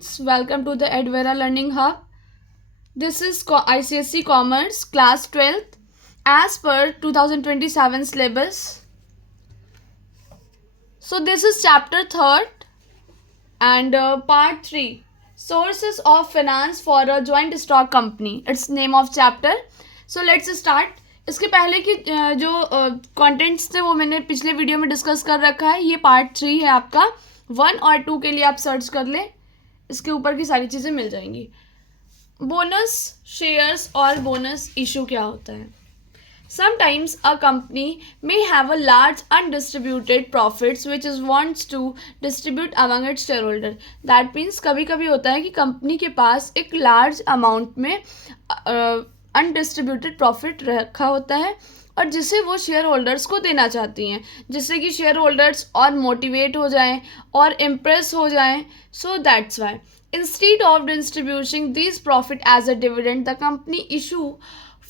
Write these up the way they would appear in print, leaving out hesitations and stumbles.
Welcome to the Edvera Learning Hub. This is ICSE Commerce Class 12th as per 2027 syllabus. So this is chapter 3rd and part 3, Sources of Finance for a Joint Stock Company. It's name of chapter. So let's start. इसके पहले की जो contents थे वो मैंने पिछले video में discuss कर रखा है. ये पार्ट 3 है आपका. 1 और 2 के लिए आप सर्च कर लें, इसके ऊपर की सारी चीज़ें मिल जाएंगी. बोनस शेयर्स और बोनस इशू क्या होता है? Sometimes a company may have a large undistributed profits which is wants to distribute among its shareholder. That means कभी कभी होता है कि कंपनी के पास एक लार्ज अमाउंट में अनडिस्ट्रीब्यूटेड प्रॉफिट रखा होता है और जिसे वो शेयर होल्डर्स को देना चाहती हैं, जिससे कि शेयर होल्डर्स और मोटिवेट हो जाएं और इम्प्रेस हो जाएं. सो that's Y instead of distributing these profit as a dividend, the company issue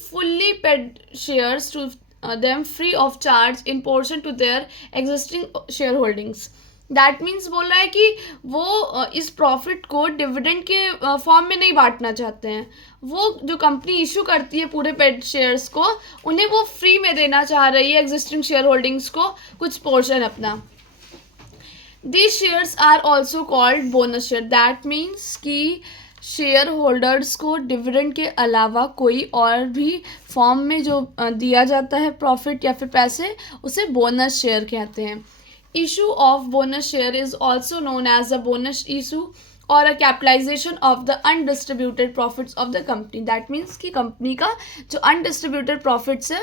fully paid shares to them free of charge in portion to their existing shareholdings. That means बोल रहा है कि वो इस प्रॉफिट को dividend के form में नहीं बांटना चाहते हैं. वो जो कंपनी इशू करती है पूरे पेड शेयर्स को, उन्हें वो फ्री में देना चाह रही है एग्जिस्टिंग शेयर होल्डिंग्स को कुछ पोर्शन अपना. These shares are also called bonus share. That means कि शेयर होल्डर्स को डिविडेंड के अलावा कोई और भी फॉर्म में जो दिया जाता है प्रॉफिट या फिर पैसे, उसे बोनस शेयर कहते हैं. Issue of bonus share is also known as a bonus issue और a capitalization of the undistributed profits of the company. That means कि कंपनी का जो अनडिस्ट्रीब्यूटेड प्रॉफिट्स है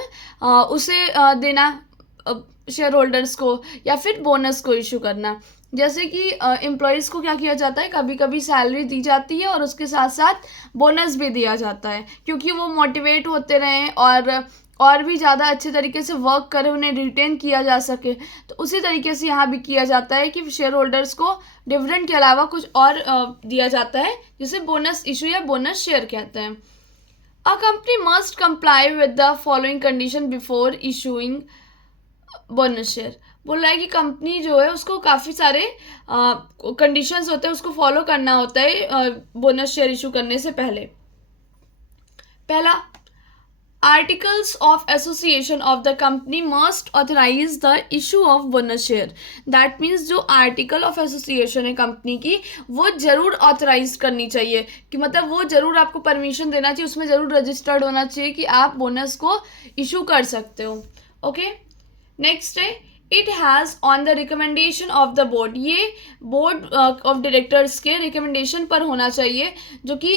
उसे देना शेयर होल्डर्स को या फिर बोनस को इशू करना. जैसे कि एम्प्लॉयज़ को क्या किया जाता है, कभी कभी सैलरी दी जाती है और उसके साथ साथ बोनस भी दिया जाता है क्योंकि वो मोटिवेट होते रहें और भी ज़्यादा अच्छे तरीके से वर्क करें, उन्हें रिटेन किया जा सके. तो उसी तरीके से यहाँ भी किया जाता है कि शेयर होल्डर्स को डिविडेंड के अलावा कुछ और दिया जाता है जिसे बोनस इशू या बोनस शेयर कहते हैं. A company must comply with the following condition before issuing bonus share. बोल रहा है कि कंपनी जो है उसको काफ़ी सारे कंडीशंस होते हैं, उसको फॉलो करना होता है बोनस शेयर इशू करने से पहले. पहला, articles of association of the company must authorise the issue of bonus share. That means जो आर्टिकल ऑफ एसोसिएशन है कंपनी की, वो ज़रूर ऑथराइज करनी चाहिए कि मतलब वो ज़रूर आपको परमिशन देना चाहिए, उसमें ज़रूर रजिस्टर्ड होना चाहिए कि आप बोनस को इशू कर सकते हो. ओके. नेक्स्ट है, it has on the recommendation of the board. ये बोर्ड ऑफ डायरेक्टर्स के रिकमेंडेशन पर होना चाहिए, जो कि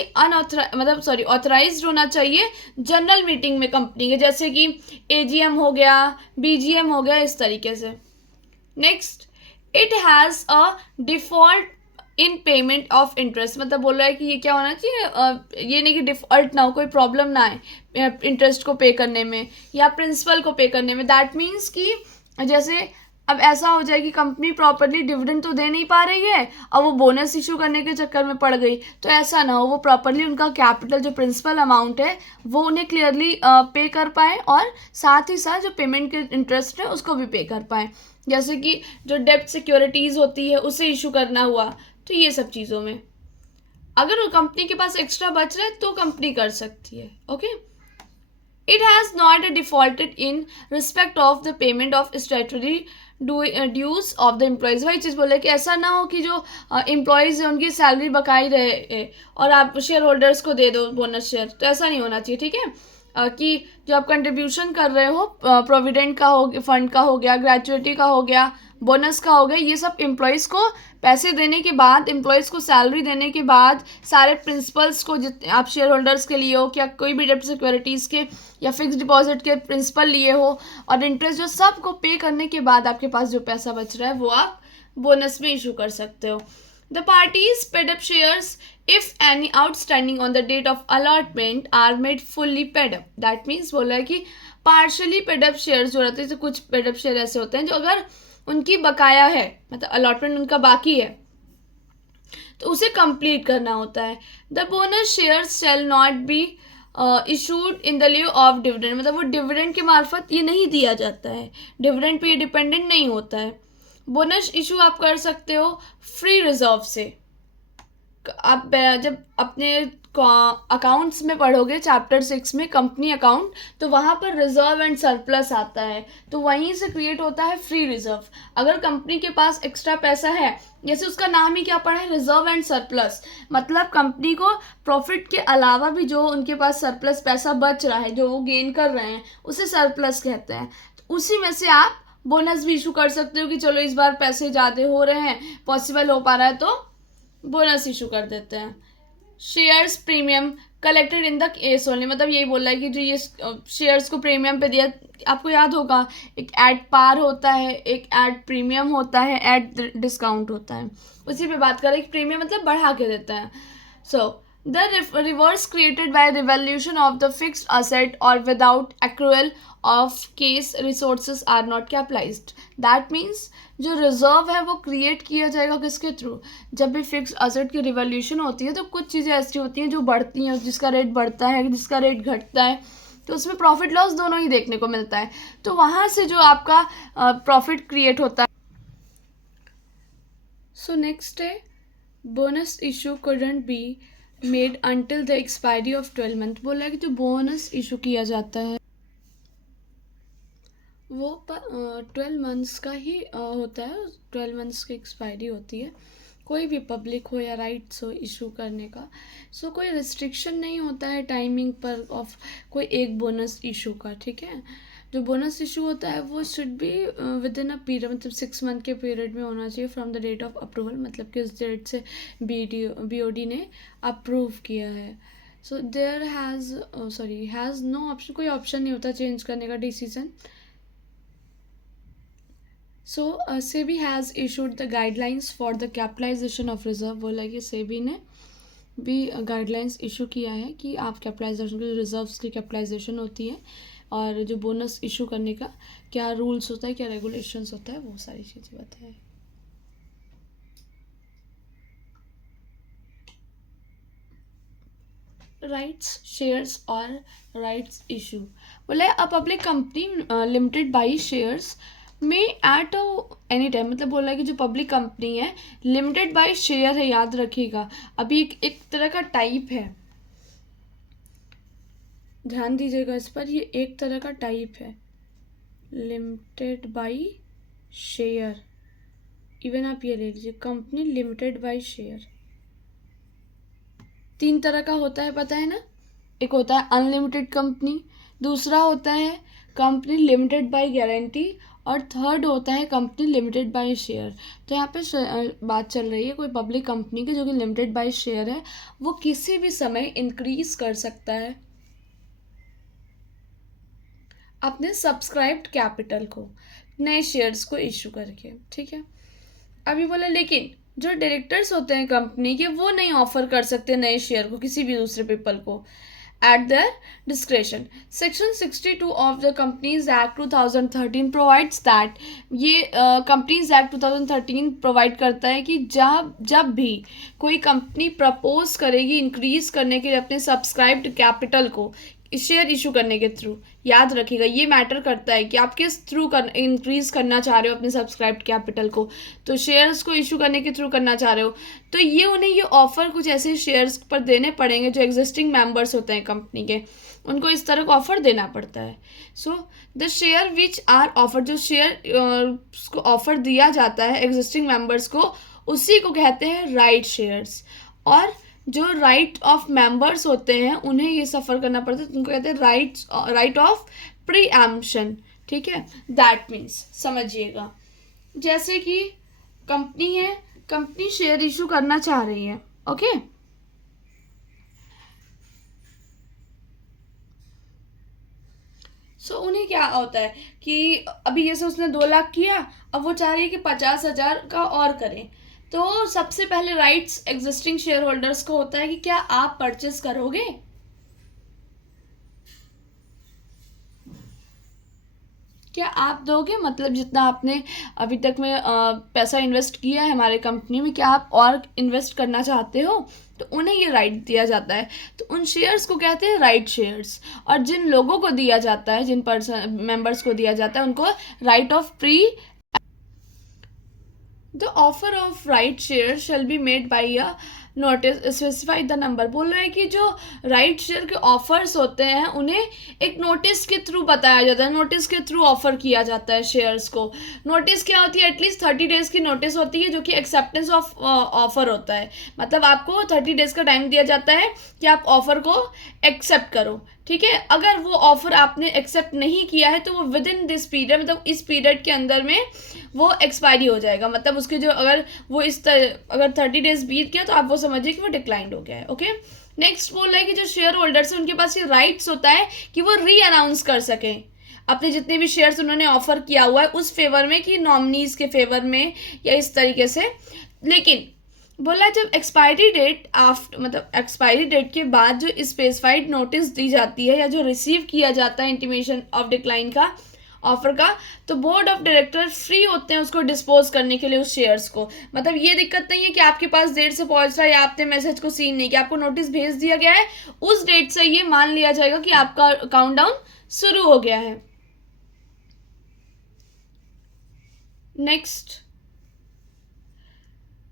ऑथराइज्ड होना चाहिए जनरल मीटिंग में कंपनी के, जैसे कि एजीएम हो गया, बीजीएम हो गया, इस तरीके से. Next, it has a default in payment of interest. मतलब बोल रहा है कि ये क्या होना चाहिए, ये नहीं कि डिफ़ॉल्ट ना हो, कोई प्रॉब्लम ना आए इंटरेस्ट को पे करने में या प्रिंसिपल को पे करने में. दैट मीन्स कि जैसे अब ऐसा हो जाए कि कंपनी प्रॉपरली डिविडेंड तो दे नहीं पा रही है और वो बोनस इशू करने के चक्कर में पड़ गई, तो ऐसा ना हो, वो प्रॉपरली उनका कैपिटल जो प्रिंसिपल अमाउंट है वो उन्हें क्लियरली पे कर पाए और साथ ही साथ जो पेमेंट के इंटरेस्ट है उसको भी पे कर पाए. जैसे कि जो डेब्ट सिक्योरिटीज़ होती है उसे इशू करना हुआ, तो ये सब चीज़ों में अगर कंपनी के पास एक्स्ट्रा बच रहा है तो कंपनी कर सकती है. Okay. It has not defaulted in respect of the payment of statutory dues of the employees. वही चीज़ बोले कि ऐसा ना हो कि जो एम्प्लॉयज़ हैं उनकी सैलरी बकाई रहे और आप शेयर होल्डर्स को दे दो बोनस शेयर, तो ऐसा नहीं होना चाहिए. ठीक है. कि जो आप कंट्रीब्यूशन कर रहे हो प्रोविडेंट का हो, फंड का हो गया, ग्रेचुइटी का हो गया, बोनस का हो गया, ये सब एम्प्लॉयज़ को पैसे देने के बाद, एम्प्लॉयज़ को सैलरी देने के बाद, सारे प्रिंसिपल्स को जितने आप शेयर होल्डर्स के लिए हो, क्या कोई भी डेब्ट सिक्योरिटीज़ के या फिक्स डिपॉजिट के प्रिंसिपल लिए हो और इंटरेस्ट, जो सब को पे करने के बाद आपके पास जो पैसा बच रहा है वो आप बोनस में इशू कर सकते हो. The parties paid up shares if any outstanding on the date of allotment are made fully paid up. That means बोला है कि पार्शली पेड अप शेयर्स जो रहते हैं, कुछ पेड अप शेयर ऐसे होते हैं जो अगर उनकी बकाया है, मतलब अलॉटमेंट उनका बाकी है, तो उसे कंप्लीट करना होता है. The bonus shares shall not be issued in the लिeu of dividend. मतलब वो डिविडेंड के मार्फत ये नहीं दिया जाता है, डिविडेंड पे ये डिपेंडेंट नहीं होता है. बोनस इशू आप कर सकते हो फ्री रिजर्व से. आप जब अपने अकाउंट्स में पढ़ोगे चैप्टर 6 में कंपनी अकाउंट, तो वहाँ पर रिजर्व एंड सरप्लस आता है, तो वहीं से क्रिएट होता है फ्री रिजर्व। अगर कंपनी के पास एक्स्ट्रा पैसा है, जैसे उसका नाम ही क्या पड़ा है, रिजर्व एंड सरप्लस, मतलब कंपनी को प्रॉफिट के अलावा भी जो उनके पास सरप्लस पैसा बच रहा है, जो वो गेन कर रहे हैं, उसे सरप्लस कहते हैं। तो उसी में से आप बोनस भी इशू कर सकते हो कि चलो इस बार पैसे ज़्यादा हो रहे हैं, पॉसिबल हो पा रहा है, तो बोनस इशू कर देते हैं। Shares premium collected in the case only, मतलब यही बोल रहा है कि जो ये शेयर्स को प्रीमियम पे दिया, आपको याद होगा एक एट पार होता है, एक एट प्रीमियम होता है, एट डिस्काउंट होता है, उसी पे बात करें। प्रीमियम मतलब बढ़ा के देता है। So the reserve created by revaluation of the fixed asset और without accrual of cash resources are not capitalized. That means जो रिजर्व है वो क्रिएट किया जाएगा किसके थ्रू, जब भी फिक्स असेट की रिवॉल्यूशन होती है तो कुछ चीज़ें ऐसी होती हैं जो बढ़ती हैं, जिसका रेट बढ़ता है, जिसका रेट घटता है, तो उसमें प्रॉफिट लॉस दोनों ही देखने को मिलता है। तो वहाँ से जो आपका प्रॉफिट क्रिएट होता है। सो नेक्स्ट है bonus issue couldn't be made until the expiry of 12 month. बोला है कि जो बोनस इशू किया जाता है वो 12 मंथ्स का ही होता है, 12 मंथ्स की एक्सपायरी होती है। कोई भी पब्लिक हो या राइट्स हो इशू करने का, सो कोई रिस्ट्रिक्शन नहीं होता है टाइमिंग पर ऑफ कोई एक बोनस इशू का, ठीक है। जो बोनस इशू होता है वो should be within a period, मतलब 6 मंथ के पीरियड में होना चाहिए from the date of approval, मतलब किस डेट से BOD ने अप्रूव किया है। So there has no option, कोई ऑप्शन नहीं होता चेंज करने का decision. So SEBI has issued the guidelines for the capitalisation of reserve. बोला कि SEBI ने भी गाइडलाइंस इशू किया है कि आप कैपिटलाइजेशन के, रिजर्व्स की कैपिटलाइजेशन होती है और जो बोनस इशू करने का क्या रूल्स होता है, क्या रेगुलेशंस होता है, वो सारी चीज़ें बताएं। राइट्स शेयर्स और राइट्स इशू। बोला a public company limited by shares में एट एनी टाइम, मतलब बोला है कि जो पब्लिक कंपनी है लिमिटेड बाय शेयर है, याद रखिएगा। अभी एक तरह का टाइप है, ध्यान दीजिएगा इस पर, ये एक तरह का टाइप है लिमिटेड बाय शेयर। इवन आप ये ले लीजिए कंपनी लिमिटेड बाय शेयर। 3 तरह का होता है, पता है ना। एक होता है अनलिमिटेड कंपनी, दूसरा होता है कंपनी लिमिटेड बाय गारंटी, और थर्ड होता है कंपनी लिमिटेड बाय शेयर। तो यहाँ पे बात चल रही है कोई पब्लिक कंपनी की जो कि लिमिटेड बाय शेयर है, वो किसी भी समय इंक्रीज कर सकता है अपने सब्सक्राइब्ड कैपिटल को, नए शेयर्स को इशू करके, ठीक है। अभी बोला लेकिन जो डायरेक्टर्स होते हैं कंपनी के, वो नहीं ऑफर कर सकते नए शेयर को किसी भी दूसरे पीपल को at their discretion. Section 62 of the Companies Act 2013 provides that ये Companies Act 2013 प्रोवाइड करता है कि जब भी कोई कंपनी प्रपोज करेगी इंक्रीज करने के लिए अपने सब्सक्राइब्ड कैपिटल को शेयर इशू करने के थ्रू, याद रखिएगा ये मैटर करता है कि आप किस थ्रू इंक्रीज करना चाह रहे हो अपने सब्सक्राइब्ड कैपिटल को। तो शेयर्स को इशू करने के थ्रू करना चाह रहे हो तो ये उन्हें ये ऑफर कुछ ऐसे शेयर्स पर देने पड़ेंगे जो एग्जिस्टिंग मेंबर्स होते हैं कंपनी के, उनको इस तरह का ऑफर देना पड़ता है। So the share which are offer, जो शेयर को ऑफर दिया जाता है एग्जिस्टिंग मेंबर्स को, उसी को कहते हैं राइट शेयर्स। और जो राइट ऑफ मेंबर्स होते हैं उन्हें ये सफ़र करना पड़ता है, उनको कहते हैं राइट ऑफ प्रीएम्पशन, ठीक है। दैट मीन्स समझिएगा, जैसे कि कंपनी है, कंपनी शेयर इशू करना चाह रही है, ओके। सो उन्हें क्या होता है कि अभी जैसे उसने 2 लाख किया, अब वो चाह रही है कि 50,000 का और करें। तो सबसे पहले राइट्स एग्जिस्टिंग शेयर होल्डर्स को होता है कि क्या आप परचेस करोगे, क्या आप दोगे, मतलब जितना आपने अभी तक में पैसा इन्वेस्ट किया है हमारे कंपनी में, क्या आप और इन्वेस्ट करना चाहते हो, तो उन्हें ये राइट दिया जाता है। तो उन शेयर्स को कहते हैं राइट शेयर्स। और जिन लोगों को दिया जाता है, जिन मेंबर्स को दिया जाता है, उनको right of pre. The offer of right shares shall be made by a notice specify the number, बोल रहे हैं कि जो राइट शेयर के ऑफर्स होते हैं उन्हें एक नोटिस के थ्रू बताया जाता है, नोटिस के थ्रू ऑफर किया जाता है शेयर्स को। नोटिस क्या होती है, एटलीस्ट 30 डेज की नोटिस होती है जो कि एक्सेप्टेंस ऑफ ऑफर होता है, मतलब आपको 30 डेज का टाइम दिया जाता है कि आप ऑफर को एक्सेप्ट करो, ठीक है। अगर वो ऑफर आपने एक्सेप्ट नहीं किया है तो वो विद इन दिस पीरियड, मतलब इस पीरियड के अंदर में वो एक्सपायरी हो जाएगा, मतलब उसके जो अगर वो अगर 30 डेज बीत गया तो आप वो समझिए कि वो डिक्लाइंड हो गया है। ओके, नेक्स्ट बोल रहा है कि जो शेयर होल्डर्स है उनके पास ये राइट्स होता है कि वो री अनाउंस कर सकें अपने जितने भी शेयर्स उन्होंने ऑफर किया हुआ है उस फेवर में, कि नॉमिनीज के फेवर में या इस तरीके से। लेकिन बोला जब एक्सपायरी डेट मतलब एक्सपायरी डेट के बाद जो स्पेसिफाइड नोटिस दी जाती है या जो रिसीव किया जाता है इंटीमेशन ऑफ डिक्लाइन का ऑफर का, तो बोर्ड ऑफ डायरेक्टर फ्री होते हैं उसको डिस्पोज करने के लिए उस शेयर्स को। मतलब ये दिक्कत नहीं है कि आपके पास देर से पहुंच रहा है या आपने मैसेज को सीन नहीं किया, आपको नोटिस भेज दिया गया है, उस डेट से ये मान लिया जाएगा कि आपका काउंटडाउन शुरू हो गया है। Next,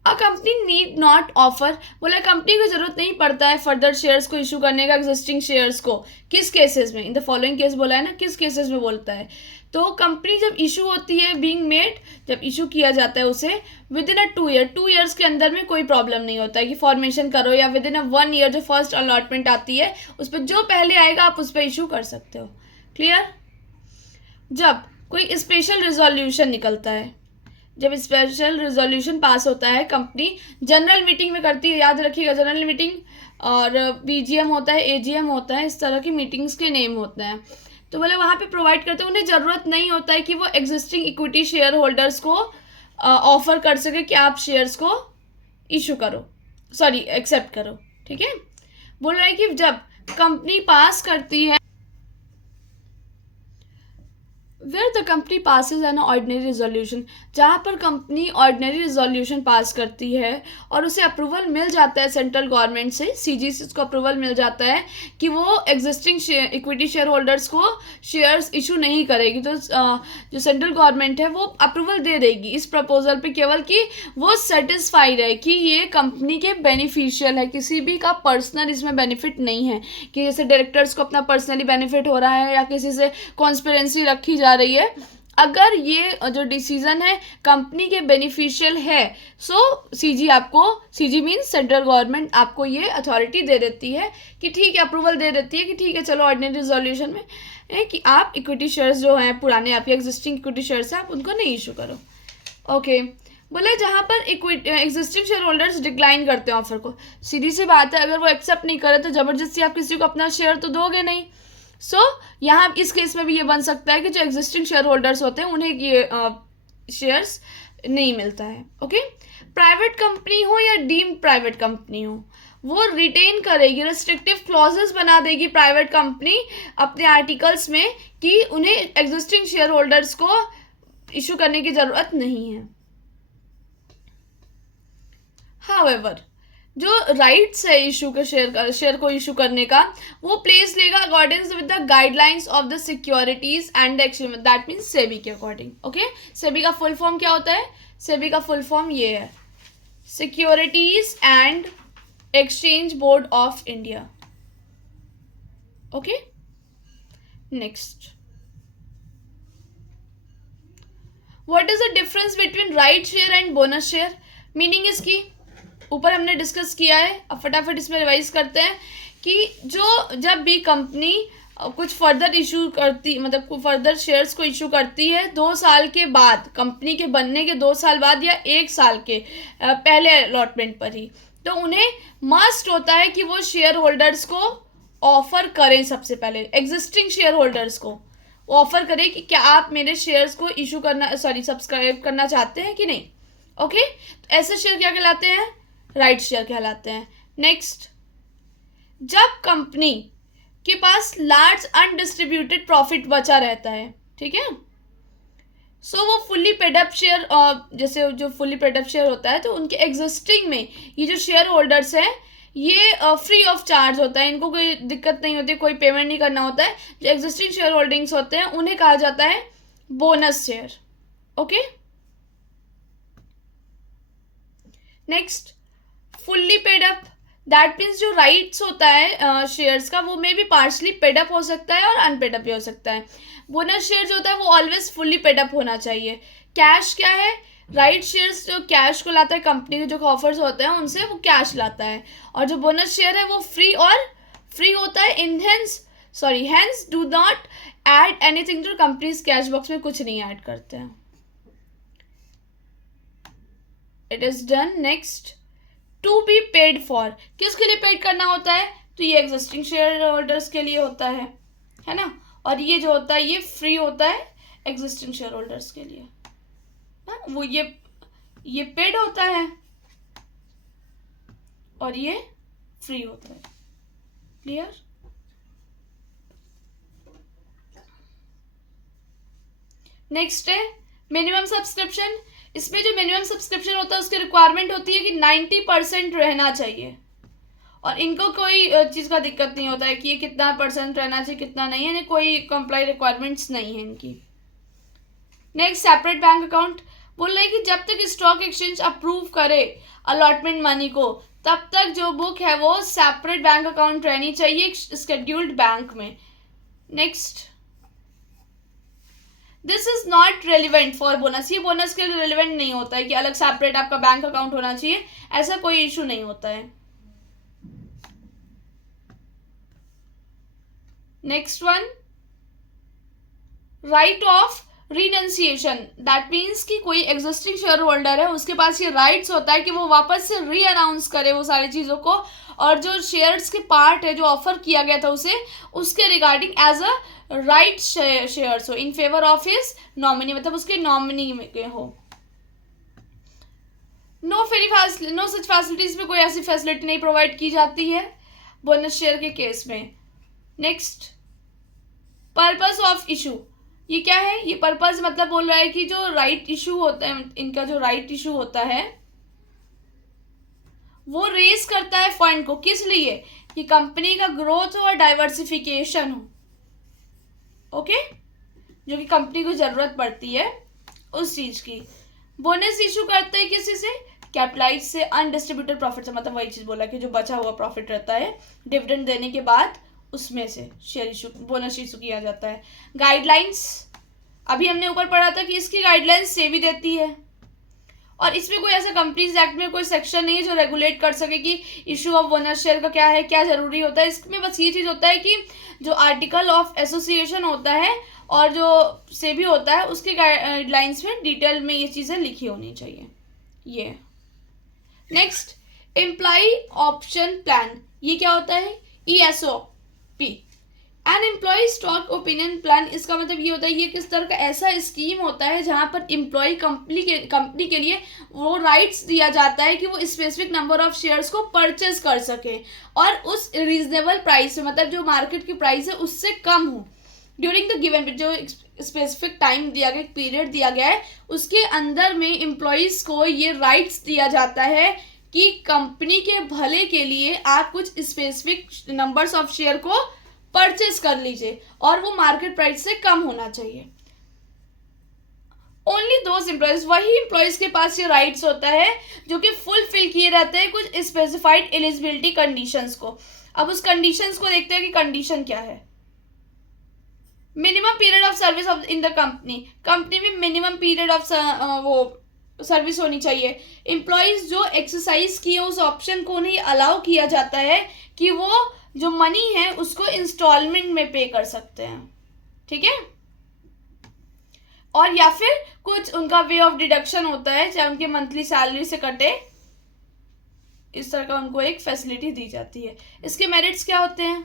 a company need not offer, बोला कंपनी को जरूरत नहीं पड़ता है फर्दर शेयर्स को इशू करने का एग्जिस्टिंग शेयर्स को। किस केसेस में, इन द फॉलोइंग केस बोला है ना, किस केसेस में बोलता है, तो कंपनी जब इशू होती है बीइंग मेड, जब इशू किया जाता है उसे with in a 2 year, 2 years के अंदर में कोई प्रॉब्लम नहीं होता है कि फॉर्मेशन करो, या विद इन अ 1 ईयर जो फर्स्ट अलॉटमेंट आती है उस पर जो पहले आएगा आप उस पर इशू कर सकते हो। क्लियर। जब कोई स्पेशल रिजोल्यूशन निकलता है, जब स्पेशल रिजोल्यूशन पास होता है, कंपनी जनरल मीटिंग में करती है, याद रखिएगा जनरल मीटिंग, और बीजीएम होता है, एजीएम होता है, इस तरह की मीटिंग्स के नेम होते हैं। तो बोले वहाँ पे प्रोवाइड करते हैं, उन्हें ज़रूरत नहीं होता है कि वो एग्जिस्टिंग इक्विटी शेयर होल्डर्स को ऑफर कर सके कि आप शेयर्स को इशू करो, सॉरी एक्सेप्ट करो, ठीक है। बोल रहा है कि जब कंपनी पास करती है, where the company passes an ordinary resolution, जहाँ पर कंपनी ऑर्डिनरी रिजोल्यूशन पास करती है और उसे अप्रूवल मिल जाता है सेंट्रल गवर्नमेंट से, सीजीसी को अप्रूवल मिल जाता है कि वो एग्जिस्टिंग इक्विटी शेयर होल्डर्स को शेयर्स इशू नहीं करेगी, तो जो सेंट्रल गवर्नमेंट है वो अप्रूवल दे देगी इस प्रपोजल पे, केवल कि वो सेटिस्फाइड है कि ये कंपनी के बेनिफिशियल है, किसी भी का पर्सनल इसमें बेनिफिट नहीं है, कि जैसे डायरेक्टर्स को अपना पर्सनली बेनिफिट हो रहा है या किसी से कॉन्स्पिरेंसी रखी जा रही है। अगर ये जो डिसीजन है कंपनी के बेनिफिशियल है, सो सीजी आपको, सीजी मीन्स सेंट्रल गवर्नमेंट आपको ये अथॉरिटी दे देती है कि ठीक है, अप्रूवल दे देती है कि ठीक है चलो ऑर्डिनरी रिजोल्यूशन में कि आप इक्विटी शेयर्स जो हैं पुराने आपके एग्जिस्टिंग इक्विटी शेयर्स हैं आप उनको नहीं इशू करो। ओके, बोले जहाँ पर एग्जिस्टिंग शेयर होल्डर्स डिक्लाइन करते हैं ऑफर को, सीधी सी बात है अगर वो एक्सेप्ट नहीं करे तो जबरदस्ती आप किसी को अपना शेयर तो दोगे नहीं। सो यहाँ इस केस में भी ये बन सकता है कि जो एग्जिस्टिंग शेयर होल्डर्स होते हैं उन्हें ये शेयर्स नहीं मिलता है। ओके, प्राइवेट कंपनी हो या डीम्ड प्राइवेट कंपनी हो, वो रिटेन करेगी, रेस्ट्रिक्टिव क्लॉजेस बना देगी प्राइवेट कंपनी अपने आर्टिकल्स में कि उन्हें एग्जिस्टिंग शेयर होल्डर्स को इशू करने की जरूरत नहीं है। हाउएवर, जो राइट्स है इशू के शेयर को इशू करने का, वो प्लेस लेगा according with the guidelines of the securities and exchange, that means SEBI के अकॉर्डिंग। ओके, सेबी का फुल फॉर्म क्या होता है, सेबी का फुल फॉर्म ये है, securities and exchange board of India. Okay, next, what is the difference between right share and bonus share, meaning इसकी ऊपर हमने डिस्कस किया है, अब फटाफट इसमें रिवाइज करते हैं कि जब भी कंपनी कुछ फर्दर इशू करती, मतलब फर्दर शेयर्स को इशू करती है 2 साल के बाद, कंपनी के बनने के 2 साल बाद या 1 साल के पहले अलॉटमेंट पर ही, तो उन्हें मस्ट होता है कि वो शेयर होल्डर्स को ऑफर करें, सबसे पहले एग्जिस्टिंग शेयर होल्डर्स को ऑफर करें कि क्या आप मेरे शेयर्स को इशू करना, सॉरी सब्सक्राइब करना चाहते हैं कि नहीं। ओके, तो ऐसे शेयर क्या कहलाते हैं, राइट शेयर कहलाते हैं। नेक्स्ट, जब कंपनी के पास लार्ज अनडिस्ट्रीब्यूटेड प्रॉफिट बचा रहता है, ठीक है, सो वो फुल्ली पेड अप शेयर, जैसे जो फुल्ली पेड अप शेयर होता है तो उनके एग्जिस्टिंग में ये जो शेयर होल्डर्स हैं ये फ्री ऑफ चार्ज होता है, इनको कोई दिक्कत नहीं होती, कोई पेमेंट नहीं करना होता है। जो एग्जिस्टिंग शेयर होल्डिंग्स होते हैं उन्हें कहा जाता है bonus share. Okay, next, fully paid up, that means जो राइट्स होता है शेयर्स का वो मे भी पार्शली पेड अप हो सकता है और अनपेड अप भी हो सकता है. बोनस शेयर जो होता है वो ऑलवेज फुल्ली पेड अप होना चाहिए. कैश क्या है, राइट शेयर्स जो कैश को लाता है, कंपनी के जो ऑफर्स होते हैं उनसे वो कैश लाता है. और जो बोनस शेयर है वो फ्री होता है. In hence do not add anything, जो कंपनीज कैश बॉक्स में कुछ नहीं ऐड करते हैं. It is done. Next, to be paid for, किसके लिए पेड करना होता है, तो ये एग्जिस्टिंग शेयर होल्डर्स के लिए होता है ना. और ये जो होता है ये फ्री होता है एग्जिस्टिंग शेयर होल्डर्स के लिए ना. वो ये पेड होता है और ये फ्री होता है. क्लियर. नेक्स्ट है मिनिमम सब्सक्रिप्शन. इसमें जो मिनिमम सब्सक्रिप्शन होता है उसकी रिक्वायरमेंट होती है कि 90% रहना चाहिए. और इनको कोई चीज़ का दिक्कत नहीं होता है कि ये कितना परसेंट रहना चाहिए कितना नहीं है, कोई कंप्लाई रिक्वायरमेंट्स नहीं है इनकी. Next, separate bank account. बोल रहे हैं कि जब तक स्टॉक एक्सचेंज अप्रूव करे अलॉटमेंट मनी को, तब तक जो बुक है वो सेपरेट बैंक अकाउंट रहनी चाहिए शेड्यूल्ड बैंक में. Next, this is not relevant for bonus. ये बोनस के लिए रेलिवेंट नहीं होता है कि अलग सेपरेट आपका बैंक अकाउंट होना चाहिए, ऐसा कोई इशू नहीं होता है. Next one, right of renunciation. That means कि कोई एग्जिस्टिंग शेयर होल्डर है उसके पास ये राइट्स होता है कि वो वापस से री अनाउंस करे वो सारी चीज़ों को, और जो शेयर्स के पार्ट है जो ऑफर किया गया था उसे, उसके regarding as a right shares हो in favour of his nominee, मतलब उसके नॉमिनी में हो. नो सच फैसिलिटीज में कोई ऐसी फैसिलिटी नहीं प्रोवाइड की जाती है बोनस शेयर के केस में. Next, purpose of issue. ये क्या है, ये पर्पस मतलब बोल रहा है कि जो राइट इशू होता है, इनका जो राइट इशू होता है वो रेज करता है फंड को. किस लिए, कि कंपनी का ग्रोथ हो और डाइवर्सिफिकेशन हो. ओके, जो कि कंपनी को जरूरत पड़ती है उस चीज की. बोनस इशू करते हैं किसी से, कैपिटलाइज से, अनडिस्ट्रीब्यूटेड प्रॉफिट से, मतलब वही चीज बोला कि जो बचा हुआ प्रॉफिट रहता है डिविडेंड देने के बाद उसमें से शेयर इशू, बोनस इशू किया जाता है. गाइडलाइंस, अभी हमने ऊपर पढ़ा था कि इसकी गाइडलाइंस सेबी देती है, और इसमें कोई ऐसा कंपनीज एक्ट में कोई सेक्शन नहीं है जो रेगुलेट कर सके कि इशू ऑफ बोनस शेयर का क्या है, क्या जरूरी होता है. इसमें बस ये चीज़ होता है कि जो आर्टिकल ऑफ एसोसिएशन होता है और जो सेबी होता है उसके गाइडलाइंस में डिटेल में ये चीज़ें लिखी होनी चाहिए. ये नेक्स्ट, एम्प्लॉय ऑप्शन प्लान. ये क्या होता है, ESOP, an employ stock opinion plan. इसका मतलब ये होता है ये किस तरह का ऐसा स्कीम होता है जहां पर एम्प्लॉय कंपनी के लिए वो राइट्स दिया जाता है कि वो स्पेसिफिक नंबर ऑफ शेयर्स को परचेज कर सके और उस रीजनेबल प्राइस में, मतलब जो मार्केट की प्राइस है उससे कम हो, ड्यूरिंग द गिवन, जो स्पेसिफिक टाइम दिया गया, पीरियड दिया गया है उसके अंदर में एम्प्लॉयज़ को ये राइट्स दिया जाता है कि कंपनी के भले के लिए आप कुछ स्पेसिफिक नंबर्स ऑफ शेयर को परचेस कर लीजिए और वो मार्केट प्राइस से कम होना चाहिए. ओनली दोज एम्प्लॉयज, वही एम्प्लॉयज के पास ये राइट्स होता है जो कि फुलफिल किए रहते हैं कुछ स्पेसिफाइड एलिजिबिलिटी कंडीशंस को. अब उस कंडीशंस को देखते हैं कि कंडीशन क्या है. Minimum period of service of in the company में मिनिमम पीरियड ऑफ वो सर्विस होनी चाहिए. एम्प्लॉयज जो एक्सरसाइज किए उस ऑप्शन को नहीं अलाउ किया जाता है कि वो जो मनी है उसको इंस्टॉलमेंट में पे कर सकते हैं. ठीक है, और या फिर कुछ उनका वे ऑफ डिडक्शन होता है, चाहे उनकी मंथली सैलरी से कटे, इस तरह का उनको एक फैसिलिटी दी जाती है. इसके मेरिट्स क्या होते हैं,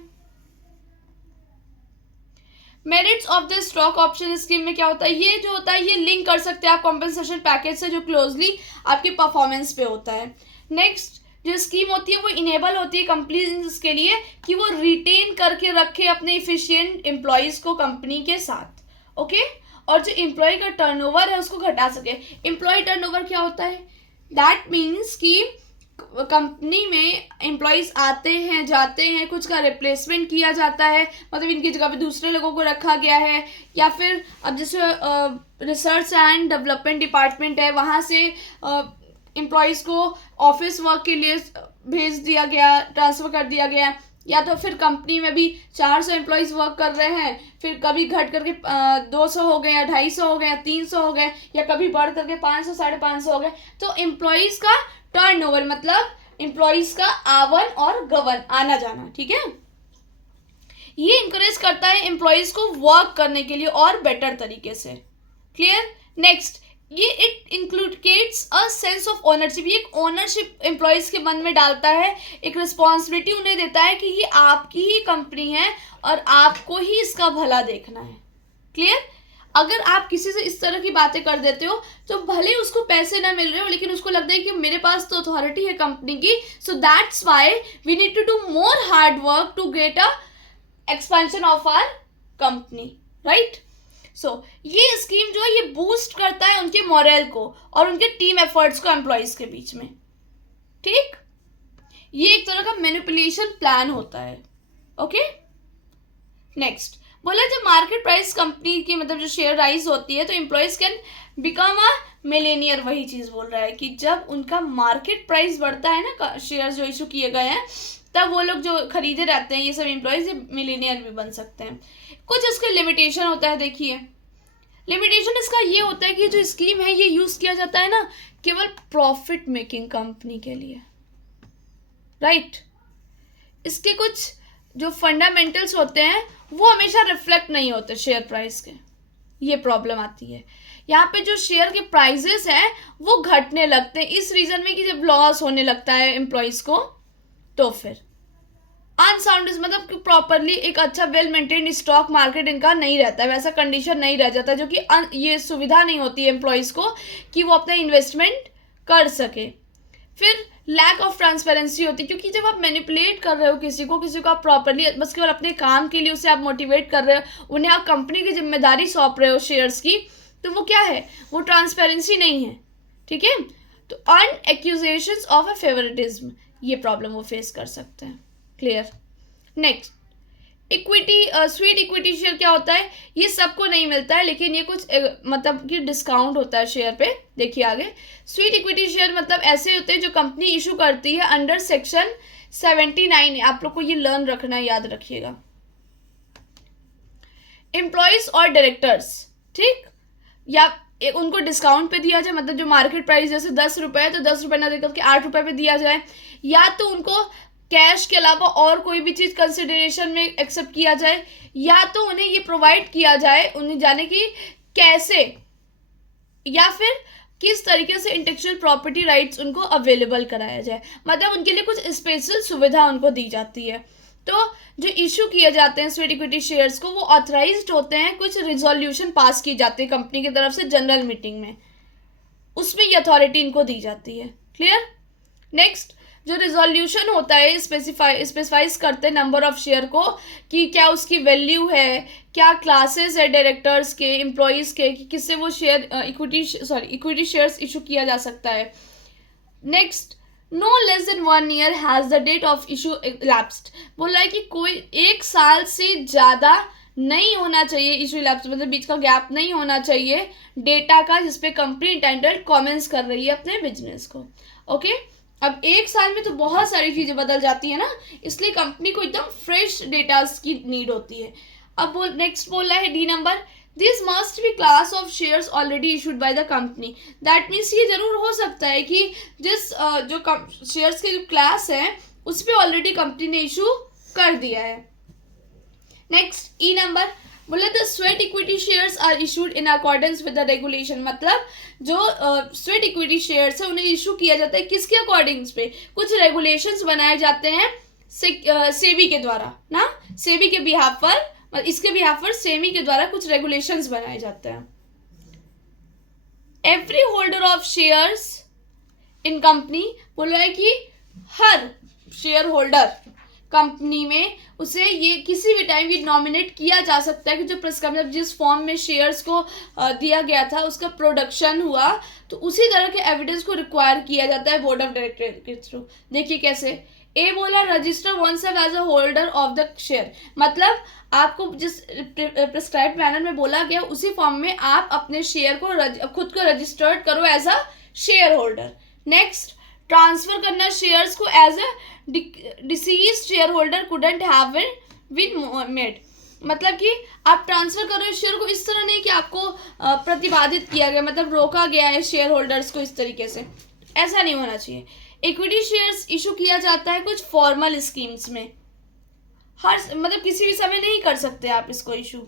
merits of the stock option scheme में क्या होता है, ये जो होता है ये लिंक कर सकते हैं आप कॉम्पेंसेशन पैकेज से जो क्लोजली आपकी परफॉर्मेंस पे होता है. नेक्स्ट, जो स्कीम होती है वो इनेबल होती है कंपनीज के लिए कि वो रिटेन करके रखे अपने इफिशिएंट एम्प्लॉयज़ को कंपनी के साथ. ओके, और जो एम्प्लॉय का टर्नओवर है उसको घटा सके. एम्प्लॉय टर्नओवर क्या होता है, दैट मीन्स कि कंपनी में एम्प्लॉयज़ आते हैं जाते हैं, कुछ का रिप्लेसमेंट किया जाता है, मतलब इनकी जगह पे दूसरे लोगों को रखा गया है, या फिर अब जैसे रिसर्च एंड डेवलपमेंट डिपार्टमेंट है वहाँ से एम्प्लॉयज़ को ऑफिस वर्क के लिए भेज दिया गया, ट्रांसफ़र कर दिया गया, या तो फिर कंपनी में भी 400 एम्प्लॉयज़ वर्क कर रहे हैं, फिर कभी घट करके 200 हो गए, या 250 हो गए, या 300 हो गए, या कभी बढ़ करके 500 550 हो गए। तो एम्प्लॉयज़ का टर्नओवर मतलब एम्प्लॉयज़ का आवन और गवन, आना जाना, ठीक है। ये इंकरेज करता है एम्प्लॉयज़ को वर्क करने के लिए और बेटर तरीके से। क्लियर। नेक्स्ट, ये it includes a sense of ownership. ये एक ओनरशिप एम्प्लॉयज़ के मन में डालता है, एक रिस्पॉन्सिबिलिटी उन्हें देता है कि ये आपकी ही कंपनी है और आपको ही इसका भला देखना है। क्लियर। अगर आप किसी से इस तरह की बातें कर देते हो तो भले उसको पैसे ना मिल रहे हो, लेकिन उसको लगता है कि मेरे पास तो अथॉरिटी है कंपनी की, so that's why we need to do more hard work to get a expansion of our company, right. So ये स्कीम जो है ये बूस्ट करता है उनके मोरल को और उनके टीम एफर्ट्स को एम्प्लॉयज के बीच में, ठीक। ये एक तरह का मैनिपुलेशन प्लान होता है। ओके। नेक्स्ट बोला, जब मार्केट प्राइस कंपनी की मतलब जो शेयर राइज होती है तो employees can become a millionaire. वही चीज बोल रहा है कि जब उनका मार्केट प्राइस बढ़ता है ना, शेयर जो इशू किए गए हैं, तब वो लोग जो खरीदे रहते हैं ये सब एम्प्लॉयज, ये मिलेनियर भी बन सकते हैं। कुछ इसके लिमिटेशन होता है। देखिए, लिमिटेशन इसका ये होता है कि जो स्कीम है ये यूज किया जाता है ना केवल प्रॉफिट मेकिंग कंपनी के लिए, राइट। इसके कुछ जो फंडामेंटल्स होते हैं वो हमेशा रिफ्लेक्ट नहीं होते शेयर प्राइस के, ये प्रॉब्लम आती है। यहाँ पे जो शेयर के प्राइजेस हैं वो घटने लगते हैं इस रीजन में कि जब लॉस होने लगता है एम्प्लॉयज को, तो फिर अनसाउंड मतलब कि प्रॉपरली एक अच्छा वेल मेंटेन्ड स्टॉक मार्केट इनका नहीं रहता है, वैसा कंडीशन नहीं रह जाता, जो कि ये सुविधा नहीं होती है एम्प्लॉयज को कि वो अपना इन्वेस्टमेंट कर सके। फिर लैक ऑफ ट्रांसपेरेंसी होती है, क्योंकि जब आप मैनिपुलेट कर रहे हो किसी को आप प्रॉपरली बस केवल अपने काम के लिए उसे आप मोटिवेट कर रहे हो, उन्हें आप कंपनी की जिम्मेदारी सौंप रहे हो शेयर्स की, तो वो क्या है, वो ट्रांसपेरेंसी नहीं है, ठीक है। तो earn accusations of a favouritism, ये प्रॉब्लम वो फेस कर सकते हैं। Clear. Next, equity, sweet equity share क्या होता है, ये सबको नहीं मिलता है, लेकिन ये कुछ मतलब कि डिस्काउंट होता है शेयर पे। देखिए आगे, स्वीट इक्विटी शेयर मतलब ऐसे होते हैं जो कंपनी इशू करती है अंडर सेक्शन 79। आप लोग को ये लर्न रखना है, याद रखिएगा। एम्प्लॉयज और डायरेक्टर्स, ठीक, या उनको डिस्काउंट पे दिया जाए, मतलब जो मार्केट प्राइस जैसे 10 रुपये है तो 10 रुपये ना देकर के 8 रुपये पे दिया जाए, या तो उनको कैश के अलावा और कोई भी चीज़ कंसिडरेशन में एक्सेप्ट किया जाए, या तो उन्हें ये प्रोवाइड किया जाए, उन्हें जाने की कैसे या फिर किस तरीके से इंटेलेक्चुअल प्रॉपर्टी राइट्स उनको अवेलेबल कराया जाए, मतलब उनके लिए कुछ स्पेशल सुविधा उनको दी जाती है। तो जो इशू किए जाते हैं स्वेट इक्विटी शेयर्स को, वो ऑथराइज्ड होते हैं, कुछ रिजोल्यूशन पास की जाती है कंपनी की तरफ से जनरल मीटिंग में, उसमें ये अथॉरिटी इनको दी जाती है। क्लियर। नेक्स्ट, जो रिजोल्यूशन होता है स्पेसिफाइज करते हैं नंबर ऑफ शेयर को, कि क्या उसकी वैल्यू है, क्या क्लासेस है डायरेक्टर्स के, एम्प्लॉयज़ के, कि किससे वो शेयर इक्विटी शेयर्स इशू किया जा सकता है। Next, no less than 1 year has the date of issue lapsed. बोला है कि कोई 1 साल से ज़्यादा नहीं होना चाहिए इशू लैप्स, मतलब बीच का गैप नहीं होना चाहिए डेटा का जिसपे कंपनी इंटेंडेड कमेंट्स कर रही है अपने बिजनेस को। ओके। अब 1 साल में तो बहुत सारी चीज़ें बदल जाती है ना, इसलिए कंपनी को एकदम फ्रेश डेटास की नीड होती है। अब नेक्स्ट बोल रहा है D number, this must be class of shares already issued by the company. That means ये जरूर हो सकता है कि जिस जो शेयर्स के जो क्लास है उस पर ऑलरेडी कंपनी ने इशू कर दिया है। नेक्स्ट ई नंबर बोले the sweat equity shares are issued in accordance with the regulation, मतलब जो स्वेट इक्विटी शेयर्स है उन्हें इशू किया जाता है किसके अकॉर्डिंग्स पे, कुछ रेगुलेशंस बनाए जाते हैं सेबी के द्वारा ना, सेबी के बिहाफ पर, इसके बिहाफ पर सेबी के द्वारा कुछ रेगुलेशंस बनाए जाते हैं। Every holder of shares in company बोला है कि हर शेयर होल्डर कंपनी में उसे ये किसी भी टाइम ये नॉमिनेट किया जा सकता है कि जो मतलब जिस फॉर्म में शेयर्स को दिया गया था उसका प्रोडक्शन हुआ, तो उसी तरह के एविडेंस को रिक्वायर किया जाता है बोर्ड ऑफ डायरेक्टर के थ्रू। देखिए कैसे, ए बोला register oneself as a holder of the share, मतलब आपको जिस प्रिस्क्राइब्ड मैनर में बोला गया उसी फॉर्म में आप अपने शेयर को खुद को रजिस्टर्ड करो as a share holder. Next, transfer करना शेयर्स को as a deceased share holder couldn't have been made, मतलब कि आप ट्रांसफर कर रहे हो शेयर को, इस तरह नहीं कि आपको प्रतिबाधित किया गया, मतलब रोका गया है शेयर होल्डर्स को इस तरीके से, ऐसा नहीं होना चाहिए। इक्विटी शेयर्स इशू किया जाता है कुछ फॉर्मल स्कीम्स में, हर मतलब किसी भी समय नहीं कर सकते आप इसको इशू।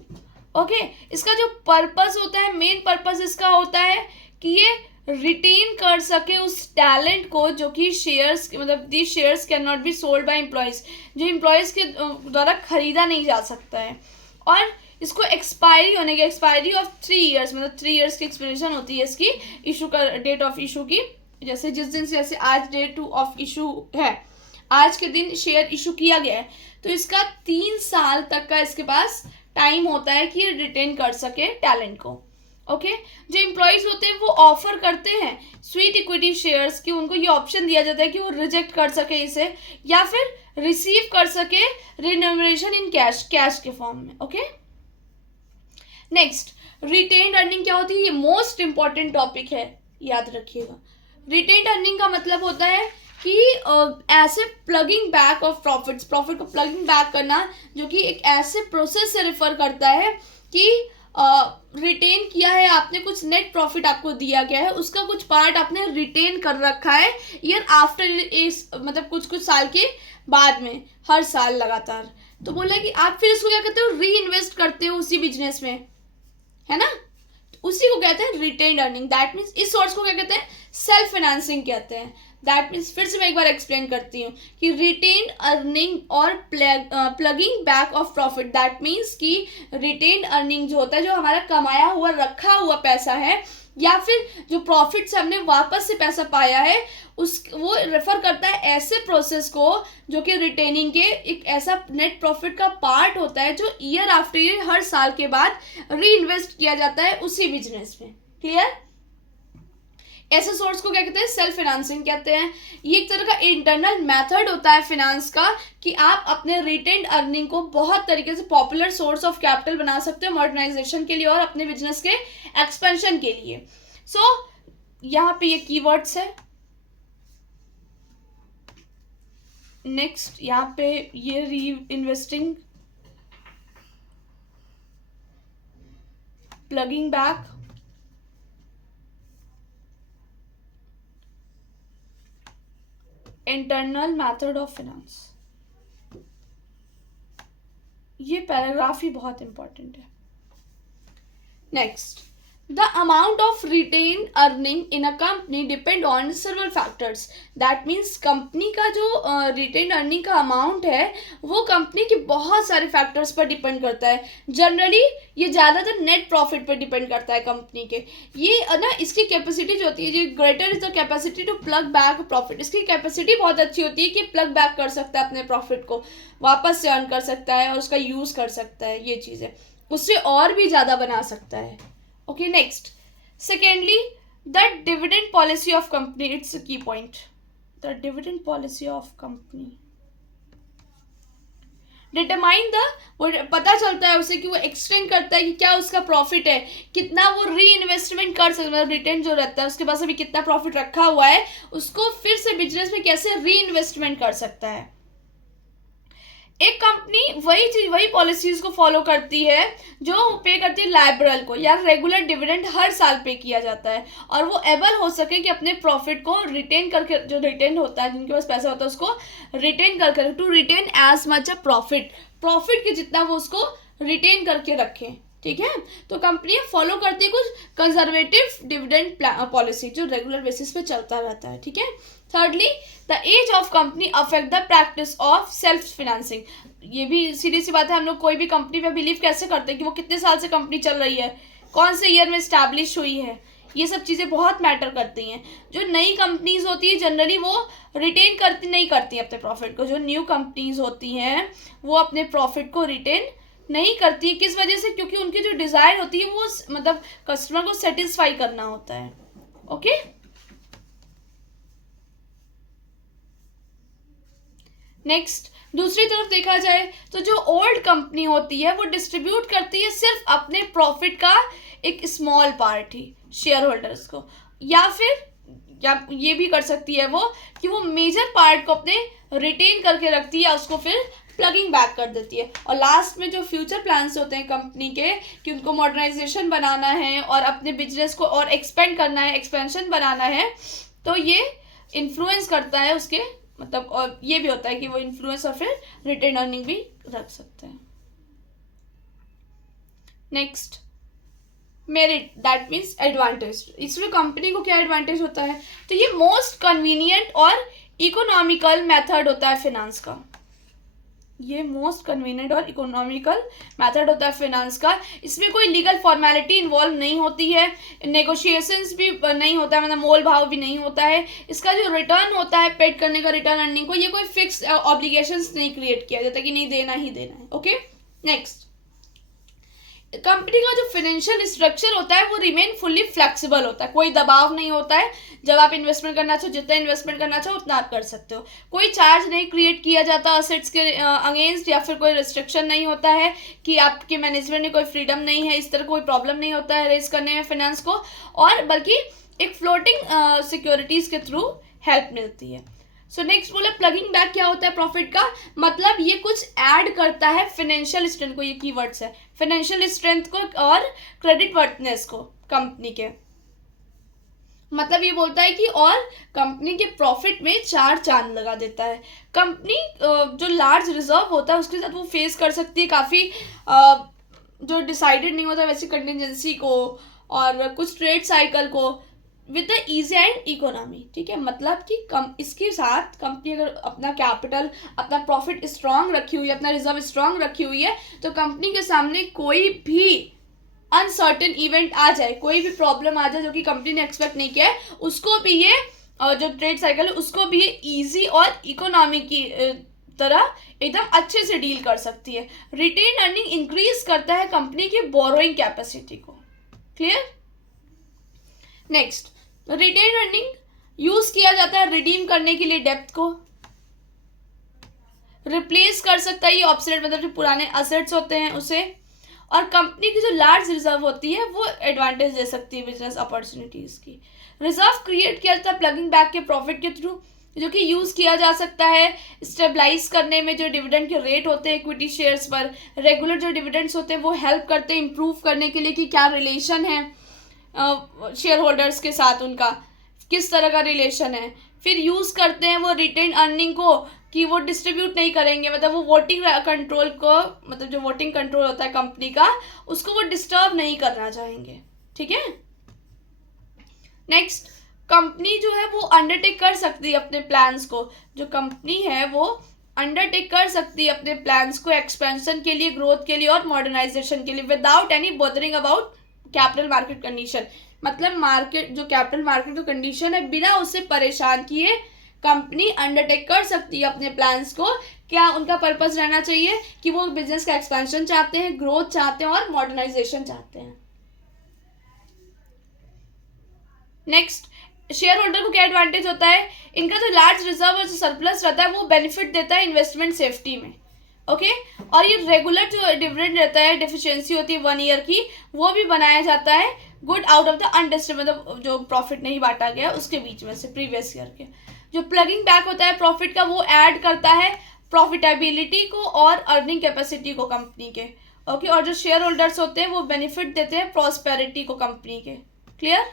ओके, इसका जो पर्पस होता है, मेन पर्पस इसका होता है कि ये रिटेन कर सके उस टैलेंट को जो कि शेयर्स, मतलब दी shares can not be sold by employees, जो एम्प्लॉयज़ के द्वारा खरीदा नहीं जा सकता है। और इसको एक्सपायरी होने की, एक्सपायरी ऑफ 3 ईयर्स, मतलब 3 ईयर्स की एक्सपायरेशन होती है इसकी इशू का, डेट ऑफ इशू की, जैसे जिस दिन से, जैसे आज डेट ऑफ इशू है, आज के दिन शेयर इशू किया गया है, तो इसका 3 साल तक का इसके पास टाइम होता है कि ये रिटेन कर सके टैलेंट को। ओके, जो एम्प्लॉयज़ होते हैं वो ऑफर करते हैं स्वीट इक्विटी शेयर्स की, उनको ये ऑप्शन दिया जाता है कि वो रिजेक्ट कर सके इसे, या फिर रिसीव कर सके रिन्यूमरेशन इन कैश, कैश के फॉर्म में। ओके, नेक्स्ट, रिटेन्ड अर्निंग क्या होती है? ये मोस्ट इंपॉर्टेंट टॉपिक है, याद रखिएगा। रिटेन्ड अर्निंग का मतलब होता है कि ऐसे plugging back of profits, profit को प्लगिंग बैक करना, जो कि एक ऐसे प्रोसेस से रेफर करता है कि रिटेन किया है आपने, कुछ नेट प्रॉफिट आपको दिया गया है, उसका कुछ पार्ट आपने रिटेन कर रखा है ईयर आफ्टर, इस मतलब कुछ कुछ साल के बाद में, हर साल लगातार। तो बोला कि आप फिर इसको क्या कहते हो? री इन्वेस्ट करते हो उसी बिजनेस में, है ना, उसी को कहते हैं रिटेन्ड अर्निंग। दैट मीन्स इस सोर्स को क्या कहते हैं? सेल्फ फाइनेंसिंग कहते हैं। दैट मीन्स, फिर से मैं एक बार एक्सप्लेन करती हूँ कि रिटेन्ड अर्निंग और plugging back of profit, that means कि रिटेन्ड अर्निंग जो होता है, जो हमारा कमाया हुआ रखा हुआ पैसा है, या फिर जो प्रॉफिट से हमने वापस से पैसा पाया है, उस वो रेफर करता है ऐसे प्रोसेस को जो कि रिटेनिंग के एक ऐसा नेट प्रॉफिट का पार्ट होता है जो ईयर आफ्टर ईयर, हर साल के बाद री इन्वेस्ट किया जाता है उसी बिजनेस में। क्लियर? ऐसे सोर्स को क्या कहते हैं? सेल्फ फाइनेंसिंग कहते हैं। ये एक तरह का इंटरनल मेथड होता है फाइनेंस का कि आप अपने रिटेन्ड अर्निंग को बहुत तरीके से पॉपुलर सोर्स ऑफ कैपिटल बना सकते हो मॉडर्नाइजेशन के लिए और अपने बिजनेस के एक्सपेंशन के लिए। सो यहाँ पे ये कीवर्ड्स है। नेक्स्ट यहाँ पे ये reinvesting, plugging back, internal method of finance, ये पैराग्राफ ही बहुत इंपॉर्टेंट है। Next, the amount of retain earning in a company depend on several factors. That means company का जो रिटेन अर्निंग का अमाउंट है वो कंपनी के बहुत सारे फैक्टर्स पर डिपेंड करता है। जनरली ये ज़्यादातर नेट प्रॉफिट पर डिपेंड करता है कंपनी के। ये ना, इसकी कैपेसिटी जो होती है, जो greater is the capacity to plug back profit, इसकी कैपेसिटी बहुत अच्छी होती है कि प्लग बैक कर सकता है अपने प्रॉफिट को, वापस से अर्न कर सकता है और उसका यूज़ कर सकता है, ये चीज़ें उससे और भी ज़्यादा बना सकता है। Okay, next. Secondly, the dividend policy of company. It's a key point. The dividend policy of company. Determine the, वो पता चलता है उसे कि वो एक्सटेंड करता है कि क्या उसका प्रॉफिट है, कितना वो री इन्वेस्टमेंट कर सकता है, रिटर्न जो रहता है उसके पास अभी कितना प्रॉफिट रखा हुआ है, उसको फिर से बिजनेस में कैसे री इन्वेस्टमेंट कर सकता है। एक कंपनी वही चीज, वही पॉलिसीज को फॉलो करती है जो पे करती है लाइबरल को, या रेगुलर डिविडेंड हर साल पे किया जाता है, और वो एबल हो सके कि अपने प्रॉफिट को रिटेन करके, जो रिटेन होता है, जिनके पास पैसा होता है उसको रिटेन करके, to retain as much a profit, profit के जितना वो उसको रिटेन करके रखें। ठीक है, तो कंपनियां फॉलो करती है कुछ कंजर्वेटिव डिविडेंड पॉलिसी जो रेगुलर बेसिस पे चलता रहता है। ठीक है। Thirdly, the age of company affect the practice of self financing. ये भी सीधी सी बात है, हम लोग कोई भी कंपनी पे बिलीव कैसे करते हैं कि वो कितने साल से कंपनी चल रही है, कौन से ईयर में स्टैब्लिश हुई है, ये सब चीज़ें बहुत मैटर करती हैं। जो नई कंपनीज होती है जनरली वो रिटेन करती नहीं करती अपने प्रॉफिट को, जो न्यू कंपनीज होती हैं वो अपने प्रॉफिट को रिटेन नहीं करती। किस वजह से? क्योंकि उनकी जो डिज़ायर होती है वो मतलब कस्टमर को सेटिस्फाई करना होता है। ओके, नेक्स्ट, दूसरी तरफ देखा जाए तो जो ओल्ड कंपनी होती है वो डिस्ट्रीब्यूट करती है सिर्फ अपने प्रॉफिट का एक स्मॉल पार्ट ही शेयर होल्डर्स को, या फिर क्या ये भी कर सकती है वो कि वो मेजर पार्ट को अपने रिटेन करके रखती है, उसको फिर प्लगिंग बैक कर देती है। और लास्ट में जो फ्यूचर प्लान्स होते हैं कंपनी के कि उनको मॉडर्नाइजेशन बनाना है और अपने बिजनेस को और एक्सपेंड करना है, एक्सपेंशन बनाना है, तो ये इन्फ्लुएंस करता है उसके मतलब, और ये भी होता है कि वो इन्फ्लुएंस और फिर रिटेन अर्निंग भी रख सकते हैं। Next, merit, that means advantage. इसमें कंपनी को क्या एडवांटेज होता है, तो ये मोस्ट कन्वीनियंट और इकोनॉमिकल मेथड होता है फिनांस का। ये मोस्ट कन्वीनियंट और इकोनॉमिकल मेथड होता है फिनांस का। इसमें कोई लीगल फॉर्मेलिटी इन्वॉल्व नहीं होती है, नेगोशिएशंस भी नहीं होता है, मतलब मोल भाव भी नहीं होता है। इसका जो रिटर्न होता है पेड करने का, रिटर्न अर्निंग को, ये कोई फिक्स ऑब्लिगेशंस नहीं क्रिएट किया जाता कि नहीं देना ही देना है। ओके, नेक्स्ट, कंपनी का जो फाइनेंशियल स्ट्रक्चर होता है वो रिमेन फुल्ली फ्लेक्सिबल होता है, कोई दबाव नहीं होता है। जब आप इन्वेस्टमेंट करना चाहो, जितना इन्वेस्टमेंट करना चाहो उतना आप कर सकते हो। कोई चार्ज नहीं क्रिएट किया जाता असेट्स के अगेंस्ट, या फिर कोई रिस्ट्रिक्शन नहीं होता है कि आपके मैनेजमेंट में कोई फ्रीडम नहीं है, इस तरह कोई प्रॉब्लम नहीं होता है रेस करने में फाइनेंस को, और बल्कि एक फ्लोटिंग सिक्योरिटीज के थ्रू हेल्प मिलती है। सो नेक्स्ट बोले प्लगिंग बैक क्या होता है प्रॉफिट का, मतलब ये कुछ ऐड करता है फाइनेंशियल स्ट्रेंथ को, ये कीवर्ड्स है, फाइनेंशियल स्ट्रेंथ को और क्रेडिट वर्थनेस को कंपनी के। मतलब ये बोलता है कि और कंपनी के प्रॉफिट में चार चांद लगा देता है। कंपनी जो लार्ज रिजर्व होता है उसके साथ वो फेस कर सकती है काफ़ी जो डिसाइडेड नहीं होता वैसी कंटिजेंसी को और कुछ ट्रेड साइकिल को with the easy and economy. ठीक है, मतलब कि इसके साथ कंपनी अगर अपना कैपिटल, अपना प्रॉफिट स्ट्रांग रखी हुई है, अपना रिजर्व स्ट्रांग रखी हुई है, तो कंपनी के सामने कोई भी अनसर्टेन इवेंट आ जाए, कोई भी प्रॉब्लम आ जाए जो कि कंपनी ने एक्सपेक्ट नहीं किया है, उसको भी ये जो ट्रेड साइकिल है उसको भी ये ईजी और इकोनॉमी की तरह एकदम अच्छे से डील कर सकती है। रिटेन अर्निंग इंक्रीज करता है कंपनी की बोरोइंग कैपेसिटी को। Clear? Next, retain earning use किया जाता है रिडीम करने के लिए डेप्थ को, रिप्लेस कर सकता है ये ऑब्सोलेट मतलब जो पुराने असेट्स होते हैं उसे, और कंपनी की जो लार्ज रिजर्व होती है वो एडवांटेज दे सकती है बिजनेस अपॉर्चुनिटीज की। रिजर्व क्रिएट किया जाता है प्लगिंग बैक के प्रॉफिट के थ्रू, जो कि यूज किया जा सकता है स्टेबलाइज करने में। जो डिविडेंड के रेट होते हैं इक्विटी शेयर्स पर, रेगुलर जो डिविडेंड्स होते हैं वो हेल्प करते हैं इंप्रूव करने के लिए कि क्या रिलेशन है शेयर होल्डर्स के साथ, उनका किस तरह का रिलेशन है। फिर यूज़ करते हैं वो रिटेन अर्निंग को कि वो डिस्ट्रीब्यूट नहीं करेंगे, मतलब वो वोटिंग कंट्रोल को, मतलब जो वोटिंग कंट्रोल होता है कंपनी का उसको वो डिस्टर्ब नहीं करना चाहेंगे। ठीक है, नेक्स्ट, कंपनी जो है वो अंडरटेक कर सकती है अपने प्लान्स को, जो कंपनी है वो अंडरटेक कर सकती है अपने प्लान्स को एक्सपेंशन के लिए, ग्रोथ के लिए और मॉडर्नाइजेशन के लिए without any bothering about capital market condition. मतलब मार्केट जो कैपिटल मार्केट जो कंडीशन है बिना उससे परेशान किए कंपनी अंडरटेक कर सकती है अपने प्लान्स को। क्या उनका पर्पस रहना चाहिए कि वो बिजनेस का एक्सपेंशन चाहते हैं, ग्रोथ चाहते हैं और मॉडर्नाइजेशन चाहते हैं। नेक्स्ट, शेयर होल्डर को क्या एडवांटेज होता है, इनका जो लार्ज रिजर्व और जो सरप्लस रहता है वो बेनिफिट देता है इन्वेस्टमेंट सेफ्टी में। ओके, और ये रेगुलर जो डिविडेंड रहता है, डेफिशिएंसी होती है 1 ईयर की, वो भी बनाया जाता है good out of the undistributed, मतलब जो प्रॉफिट नहीं बांटा गया उसके बीच में से प्रीवियस ईयर के। जो प्लगिंग बैक होता है प्रॉफिट का वो ऐड करता है प्रॉफिटेबिलिटी को और अर्निंग कैपेसिटी को कंपनी के। ओके, और जो शेयर होल्डर्स होते हैं वो बेनिफिट देते हैं प्रॉस्पेरिटी को कंपनी के। Clear?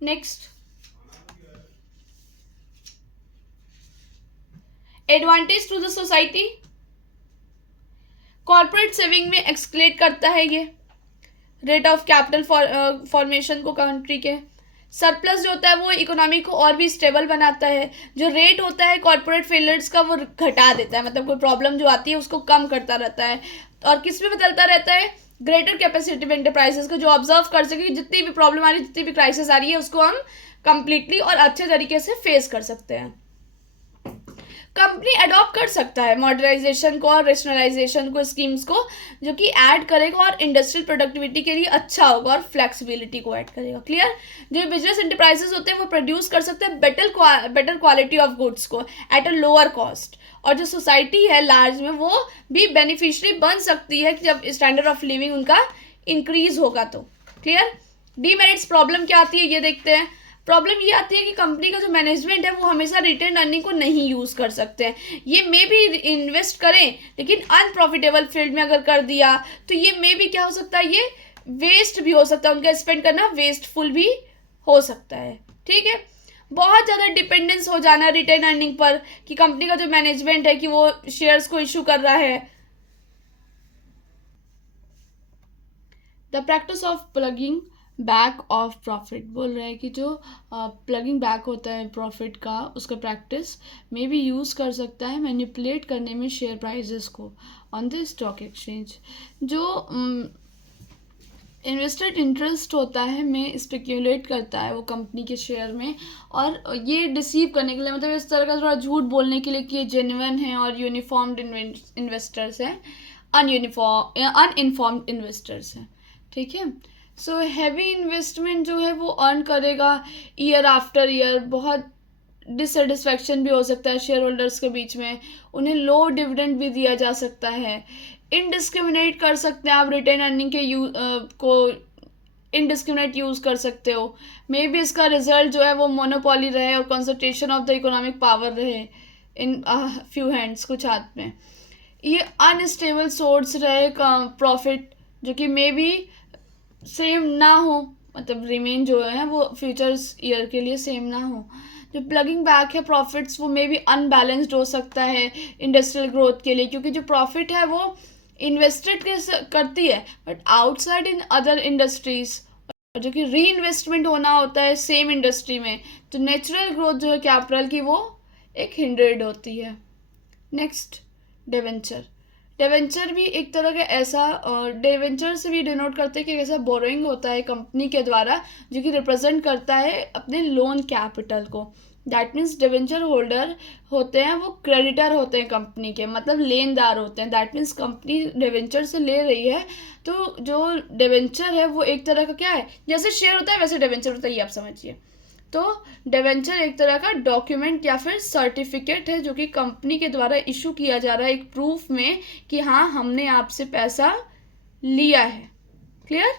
Next, advantage to the society, corporate saving में एक्सक्लेट करता है ये रेट ऑफ कैपिटल फॉर्मेशन को कंट्री के। सरप्लस जो होता है वो इकोनॉमी को और भी स्टेबल बनाता है। जो रेट होता है कॉर्पोरेट फेलियर्स का वो घटा देता है, मतलब कोई प्रॉब्लम जो आती है उसको कम करता रहता है। और किस में बदलता रहता है, ग्रेटर कैपेसिटी में एंटरप्राइजेस को, जो ऑब्जर्व कर सके कि जितनी भी प्रॉब्लम आ रही है, जितनी भी क्राइसिस आ रही है उसको हम कंप्लीटली और अच्छे तरीके से फेस कर सकते हैं। कंपनी अडॉप्ट कर सकता है मॉडर्नाइजेशन को और रेशनलाइजेशन को, स्कीम्स को, जो कि ऐड करेगा और इंडस्ट्रियल प्रोडक्टिविटी के लिए अच्छा होगा और फ्लेक्सिबिलिटी को ऐड करेगा। क्लियर? जो बिजनेस एंटरप्राइजेस होते हैं वो प्रोड्यूस कर सकते हैं बेटर क्वालिटी ऑफ गुड्स को एट अ लोअर कॉस्ट, और जो सोसाइटी है लार्ज में वो भी बेनिफिशियरी बन सकती है कि जब स्टैंडर्ड ऑफ लिविंग उनका इंक्रीज होगा तो। क्लियर। डीमेरिट्स प्रॉब्लम क्या आती है ये देखते हैं। प्रॉब्लम ये आती है कि कंपनी का जो मैनेजमेंट है वो हमेशा रिटेन अर्निंग को नहीं यूज़ कर सकते हैं। ये मे भी इन्वेस्ट करें लेकिन अनप्रॉफिटेबल फील्ड में अगर कर दिया तो ये मे भी क्या हो सकता है, ये वेस्ट भी हो सकता है, उनका स्पेंड करना वेस्टफुल भी हो सकता है। ठीक है। बहुत ज़्यादा डिपेंडेंस हो जाना रिटेन अर्निंग पर कि कंपनी का जो मैनेजमेंट है कि वो शेयर्स को इशू कर रहा है। The practice of plugging back of profit बोल रहे हैं कि जो प्लगिंग बैक होता है प्रॉफिट का, उसका प्रैक्टिस में भी यूज़ कर सकता है मैनिपुलेट करने में शेयर प्राइजेस को ऑन द स्टॉक एक्सचेंज। जो इन्वेस्टेड इंटरेस्ट होता है में स्पेक्यूलेट करता है वो कंपनी के शेयर में, और ये डिसीव करने के लिए, मतलब इस तरह का थोड़ा झूठ बोलने के लिए कि ये जेन्युइन है और यूनिफॉर्म्ड इन्वेस्टर्स हैं, अनइनफॉर्म्ड इन्वेस्टर्स हैं। ठीक है। सो हैवी इन्वेस्टमेंट जो है वो अर्न करेगा ईयर आफ्टर ईयर। बहुत डिससेटिस्फैक्शन भी हो सकता है शेयर होल्डर्स के बीच में, उन्हें लो डिविडेंड भी दिया जा सकता है। इनडिस्क्रिमिनेट कर सकते हैं आप रिटेन अर्निंग के को इनडिस्क्रिमिनेट यूज़ कर सकते हो। मे बी इसका रिजल्ट जो है वो मोनोपोली रहे और concentration of the economic power रहे इन फ्यू हैंड्स, कुछ हाथ में। ये अनस्टेबल सोर्स रहे प्रॉफिट जो कि मे बी सेम ना हो, मतलब रिमेन जो है वो फ्यूचर्स ईयर के लिए सेम ना हो। जो प्लगिंग बैक है प्रॉफिट्स वो मे बी अनबैलेंस्ड हो सकता है इंडस्ट्रियल ग्रोथ के लिए, क्योंकि जो प्रॉफिट है वो इन्वेस्टेड करती है but outside in other industries, जो कि री इन्वेस्टमेंट होना होता है सेम इंडस्ट्री में, तो नेचुरल ग्रोथ जो है कैपिटल की वो एक हिंड्रेड होती है। Next, debenture. डिवेंचर भी एक तरह का ऐसा, डिवेंचर से भी डिनोट करते हैं कि ऐसा बोरोइंग होता है कंपनी के द्वारा जो कि रिप्रेजेंट करता है अपने लोन कैपिटल को। दैट मीन्स डिवेंचर होल्डर होते हैं वो क्रेडिटर होते हैं कंपनी के, मतलब लेनदार होते हैं। दैट मीन्स कंपनी डिवेंचर से ले रही है तो जो डिवेंचर है वो एक तरह का क्या है, जैसे शेयर होता है वैसे डिवेंचर होता है, ये आप समझिए। तो डिवेंचर एक तरह का डॉक्यूमेंट या फिर सर्टिफिकेट है जो कि कंपनी के द्वारा इशू किया जा रहा है एक प्रूफ में कि हाँ हमने आपसे पैसा लिया है। क्लियर।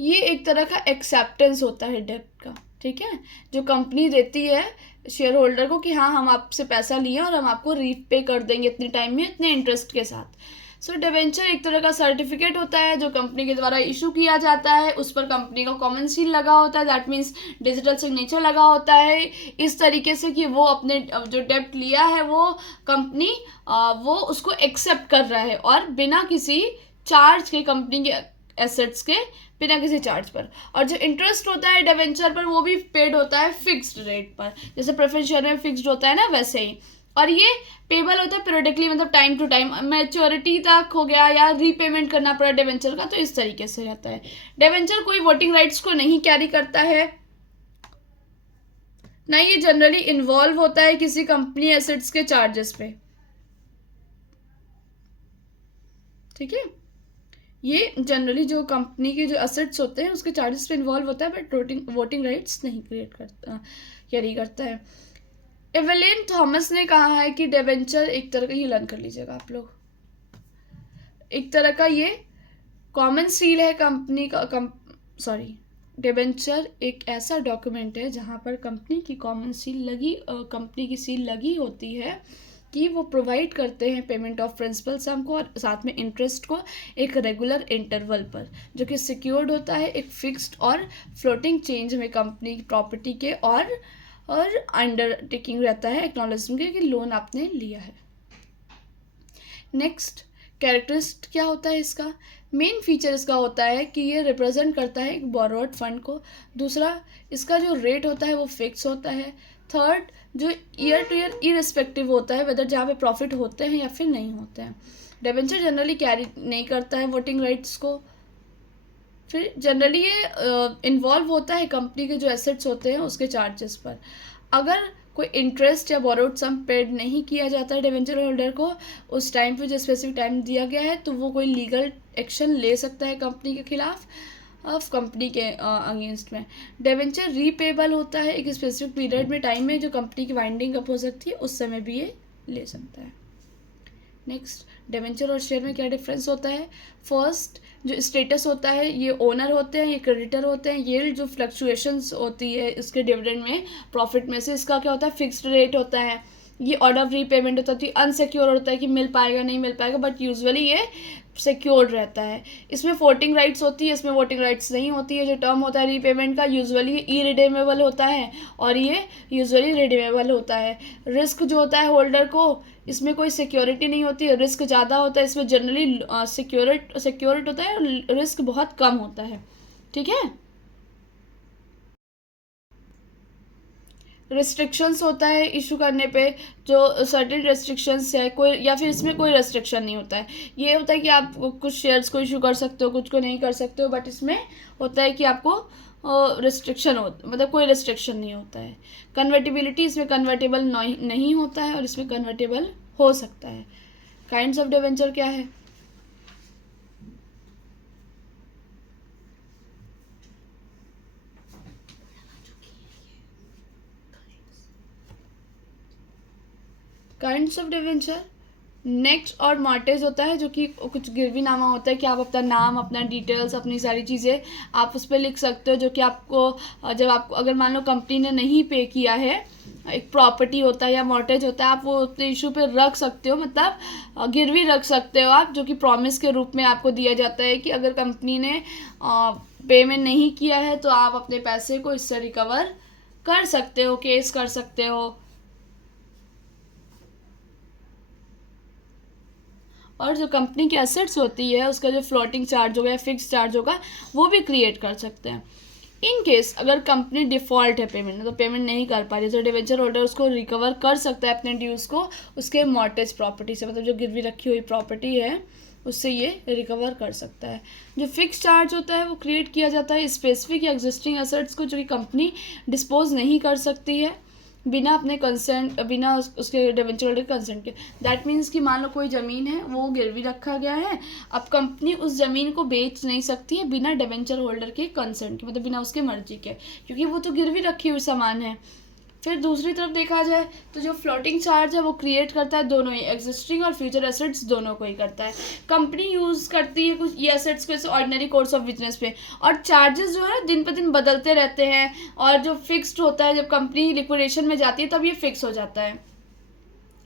ये एक तरह का एक्सेप्टेंस होता है डेब्ट का। ठीक है। जो कंपनी देती है शेयर होल्डर को कि हाँ हम आपसे पैसा लिए और हम आपको रीपे कर देंगे इतने टाइम में इतने इंटरेस्ट के साथ। सो डिवेंचर एक तरह का सर्टिफिकेट होता है जो कंपनी के द्वारा इशू किया जाता है, उस पर कंपनी का कॉमन सील लगा होता है, दैट मीन्स डिजिटल सिग्नेचर लगा होता है, इस तरीके से कि वो अपने जो डेब्ट लिया है वो कंपनी वो उसको एक्सेप्ट कर रहा है और बिना किसी चार्ज के, कंपनी के एसेट्स के बिना किसी चार्ज पर। और जो इंटरेस्ट होता है डिवेंचर पर वो भी पेड होता है फिक्स्ड रेट पर, जैसे प्रेफरेंस शेयर में फिक्स्ड होता है ना वैसे ही। और ये पेबल होता है पीरियडिकली, मतलब टाइम टू टाइम, मैच्योरिटी तक हो गया या रीपेमेंट करना पड़ा डिवेंचर का, तो इस तरीके से रहता है। डिवेंचर कोई वोटिंग राइट्स को नहीं कैरी करता है, ना ये जनरली इन्वॉल्व होता है किसी कंपनी एसेट्स के चार्जेस पे। ठीक है। ये जनरली जो कंपनी के जो एसेट्स होते हैं उसके चार्जेस पे इन्वॉल्व होता है बट वोटिंग राइट्स नहीं कैरी करता है। एवेलिन थॉमस ने कहा है कि डिवेंचर एक तरह का, ये लर्न कर लीजिएगा आप लोग, एक तरह का ये कॉमन सील है कंपनी का। डिवेंचर एक ऐसा डॉक्यूमेंट है जहाँ पर कंपनी की कॉमन सील लगी, कंपनी की सील लगी होती है कि वो प्रोवाइड करते हैं पेमेंट ऑफ प्रिंसिपल सम को और साथ में इंटरेस्ट को एक रेगुलर इंटरवल पर, जो कि सिक्योर्ड होता है एक फिक्स्ड और फ्लोटिंग चेंज में कंपनी की प्रॉपर्टी के, और अंडरटेकिंग रहता है एक्नॉलेजमेंट कि लोन आपने लिया है। नेक्स्ट, कैरेक्टरिस्टिक क्या होता है इसका? मेन फीचर इसका होता है कि ये रिप्रेजेंट करता है एक बोरोड फंड को। दूसरा, इसका जो रेट होता है वो फिक्स होता है। थर्ड, जो ईयर टू ईयर इरिस्पेक्टिव होता है वेदर जहाँ पे प्रॉफिट होते हैं या फिर नहीं होते हैं। डिवेंचर जनरली कैरी नहीं करता है वोटिंग राइट्स को। फिर जनरली ये इन्वॉल्व होता है कंपनी के जो एसेट्स होते हैं उसके चार्जेस पर। अगर कोई इंटरेस्ट या बोरोड सम पेड नहीं किया जाता है डिवेंचर होल्डर को उस टाइम पे, जो स्पेसिफिक टाइम दिया गया है, तो वो कोई लीगल एक्शन ले सकता है कंपनी के खिलाफ, ऑफ कंपनी के अगेंस्ट में। डिवेंचर रीपेबल होता है एक स्पेसिफिक पीरियड में, टाइम में, जो कंपनी की वाइंडिंग अप हो सकती है उस समय भी ये ले सकता है। नेक्स्ट, डिवेंचर और शेयर में क्या डिफरेंस होता है? फर्स्ट, जो स्टेटस होता है ये ओनर होते हैं, ये क्रेडिटर होते हैं। ये जो फ्लक्चुएशंस होती है इसके डिविडेंड में, प्रॉफिट में से, इसका क्या होता है? फिक्स्ड रेट होता है। ये ऑर्डर ऑफ रीपेमेंट होता है, अनसिक्योर होता है कि मिल पाएगा नहीं मिल पाएगा, बट यूजुअली ये सिक्योर्ड रहता है। इसमें वोटिंग राइट्स होती है, इसमें वोटिंग राइट्स नहीं होती है। जो टर्म होता है रीपेमेंट का, यूजुअली ई रिडीमेबल होता है और ये यूजुअली रिडीमेबल होता है। रिस्क जो होता है होल्डर को, इसमें कोई सिक्योरिटी नहीं होती है, रिस्क ज़्यादा होता है। इसमें जनरली सिक्योरिट होता है और रिस्क बहुत कम होता है। ठीक है। रिस्ट्रिक्शंस होता है इशू करने पे, जो सर्टेन रेस्ट्रिक्शंस है कोई, या फिर इसमें कोई रेस्ट्रिक्शन नहीं होता है। ये होता है कि आप कुछ शेयर्स को इशू कर सकते हो, कुछ को नहीं कर सकते हो, बट इसमें होता है कि आपको रिस्ट्रिक्शन हो, मतलब कोई रिस्ट्रिक्शन नहीं होता है। कन्वर्टिबिलिटी, इसमें कन्वर्टेबल नहीं होता है और इसमें कन्वर्टेबल हो सकता है। काइंड्स ऑफ डिवेंचर क्या है? काइंड्स ऑफ डिवेंचर, नेक्स्ट और मॉर्टेज होता है, जो कि कुछ गिरवीनामा होता है कि आप अपना नाम, अपना डिटेल्स, अपनी सारी चीज़ें आप उस पर लिख सकते हो, जो कि आपको जब आपको अगर मान लो कंपनी ने नहीं पे किया है, एक प्रॉपर्टी होता है या मॉर्टेज होता है, आप वो अपने इशू पे रख सकते हो, मतलब गिरवी रख सकते हो आप, जो कि प्रॉमिस के रूप में आपको दिया जाता है कि अगर कंपनी ने पेमेंट नहीं किया है तो आप अपने पैसे को इससे रिकवर कर सकते हो, केस कर सकते हो। और जो कंपनी की एसेट्स होती है उसका जो फ्लोटिंग चार्ज होगा या फिक्स चार्ज होगा वो भी क्रिएट कर सकते हैं। इन केस अगर कंपनी डिफ़ॉल्ट है पेमेंट में, तो पेमेंट नहीं कर पा रही, तो डिवेंचर होल्डर उसको रिकवर कर सकता है अपने ड्यूज़ को उसके मॉर्टेज प्रॉपर्टी से, मतलब जो गिरवी रखी हुई प्रॉपर्टी है उससे ये रिकवर कर सकता है। जो फिक्स चार्ज होता है वो क्रिएट किया जाता है स्पेसिफिक या एग्जिस्टिंग एसेट्स को, जो कि कंपनी डिस्पोज नहीं कर सकती है बिना अपने कंसेंट, बिना उसके डिवेंचर होल्डर कंसेंट के। दैट मीन्स कि मान लो कोई ज़मीन है वो गिरवी रखा गया है, अब कंपनी उस ज़मीन को बेच नहीं सकती है बिना डिवेंचर होल्डर के कंसेंट के, मतलब बिना उसके मर्जी के, क्योंकि वो तो गिरवी रखी हुई सामान है। फिर दूसरी तरफ देखा जाए तो जो फ्लोटिंग चार्ज है वो क्रिएट करता है दोनों ही, एग्जिस्टिंग और फ्यूचर एसेट्स दोनों को ही करता है। कंपनी यूज़ करती है कुछ ये एसेट्स को ऑर्डिनरी कोर्स ऑफ बिजनेस पे, और चार्जेस जो है दिन पर दिन बदलते रहते हैं, और जो फिक्स्ड होता है जब कंपनी लिक्विडेशन में जाती है तब ये फिक्स हो जाता है,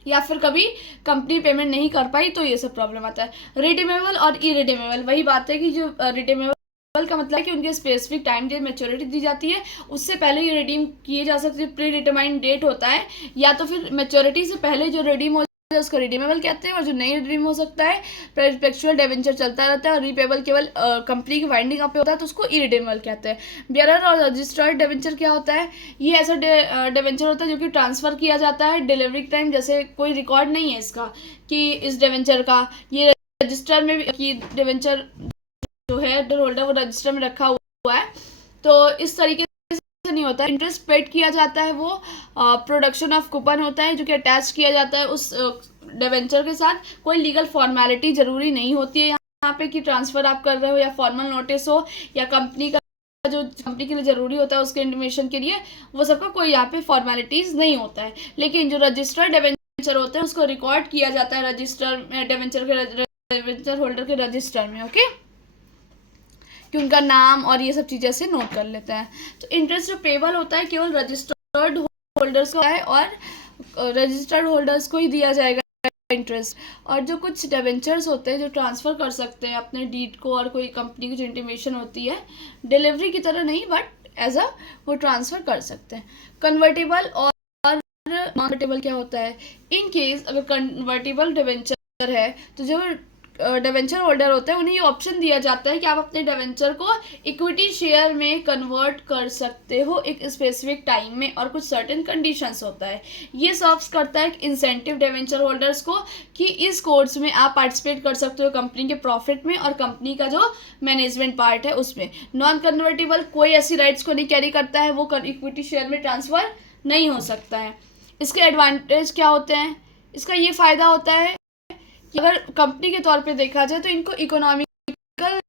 या फिर कभी कंपनी पेमेंट नहीं कर पाई तो ये सब प्रॉब्लम आता है। रिडीमेबल और इरिडीमेबल, वही बात है कि जो रिडीमेबल का मतलब है कि उनके स्पेसिफिक टाइम जो मेच्योरिटी दी जाती है उससे पहले ये रिडीम किए जा सकते हैं, प्री डिटरमाइंड डेट होता है, या तो फिर मेच्योरिटी से पहले जो रिडीम हो जाता है उसको रिडीमेबल कहते हैं, और जो नहीं रिडीम हो सकता है परपेचुअल डिवेंचर चलता रहता है, और रीपेबल केवल कंपनी की वाइंडिंग अप पे होता है तो उसको इरिडीमेबल कहते हैं। बियरर और रजिस्टर्ड डिवेंचर क्या होता है? ये ऐसा डिवेंचर होता है जो कि ट्रांसफ़र किया जाता है डिलीवरी टाइम, जैसे कोई रिकॉर्ड नहीं है इसका कि इस डिवेंचर का, ये रजिस्टर में कि डिवेंचर जो है होल्डर वो रजिस्टर में रखा हुआ है, तो इस तरीके से नहीं होता है। इंटरेस्ट पेड किया जाता है वो प्रोडक्शन ऑफ कूपन होता है जो कि अटैच किया जाता है उस डिवेंचर के साथ। कोई लीगल फॉर्मेलिटी ज़रूरी नहीं होती है यहाँ पे कि ट्रांसफ़र आप कर रहे हो या फॉर्मल नोटिस हो या कंपनी का जो कंपनी के लिए ज़रूरी होता है उसके इंटीमेशन के लिए, वो सबका कोई यहाँ पे फॉर्मेलिटीज़ नहीं होता है। लेकिन जो रजिस्टर्ड डिवेंचर होते हैं उसको रिकॉर्ड किया जाता है रजिस्टर में, डिवेंचर होल्डर के रजिस्टर में, ओके, कि उनका नाम और ये सब चीज़ें से नोट कर लेते हैं। तो इंटरेस्ट जो पेबल होता है केवल रजिस्टर्ड होल्डर्स को है, और रजिस्टर्ड होल्डर्स को ही दिया जाएगा इंटरेस्ट। और जो कुछ डिवेंचर्स होते हैं जो ट्रांसफ़र कर सकते हैं अपने डीड को, और कोई कंपनी की जो इंटीमेशन होती है डिलीवरी की तरह नहीं, बट एज अ वो ट्रांसफ़र कर सकते हैं। कन्वर्टेबल और नॉन कन्वर्टेबल क्या होता है? इन केस अगर कन्वर्टेबल डिवेंचर है तो जो डिवेंचर होल्डर होते हैं उन्हें ये ऑप्शन दिया जाता है कि आप अपने डिवेंचर को इक्विटी शेयर में कन्वर्ट कर सकते हो एक स्पेसिफिक टाइम में, और कुछ सर्टेन कंडीशंस होता है। ये सर्व्स करता है इंसेंटिव डिवेंचर होल्डर्स को कि इस कोर्स में आप पार्टिसिपेट कर सकते हो कंपनी के प्रॉफिट में और कंपनी का जो मैनेजमेंट पार्ट है उसमें। नॉन कन्वर्टेबल कोई ऐसी राइट्स को नहीं कैरी करता है, वो इक्विटी शेयर में ट्रांसफ़र नहीं हो सकता है। इसके एडवांटेज क्या होते हैं? इसका ये फ़ायदा होता है कि अगर कंपनी के तौर पे देखा जाए तो इनको इकोनॉमिकल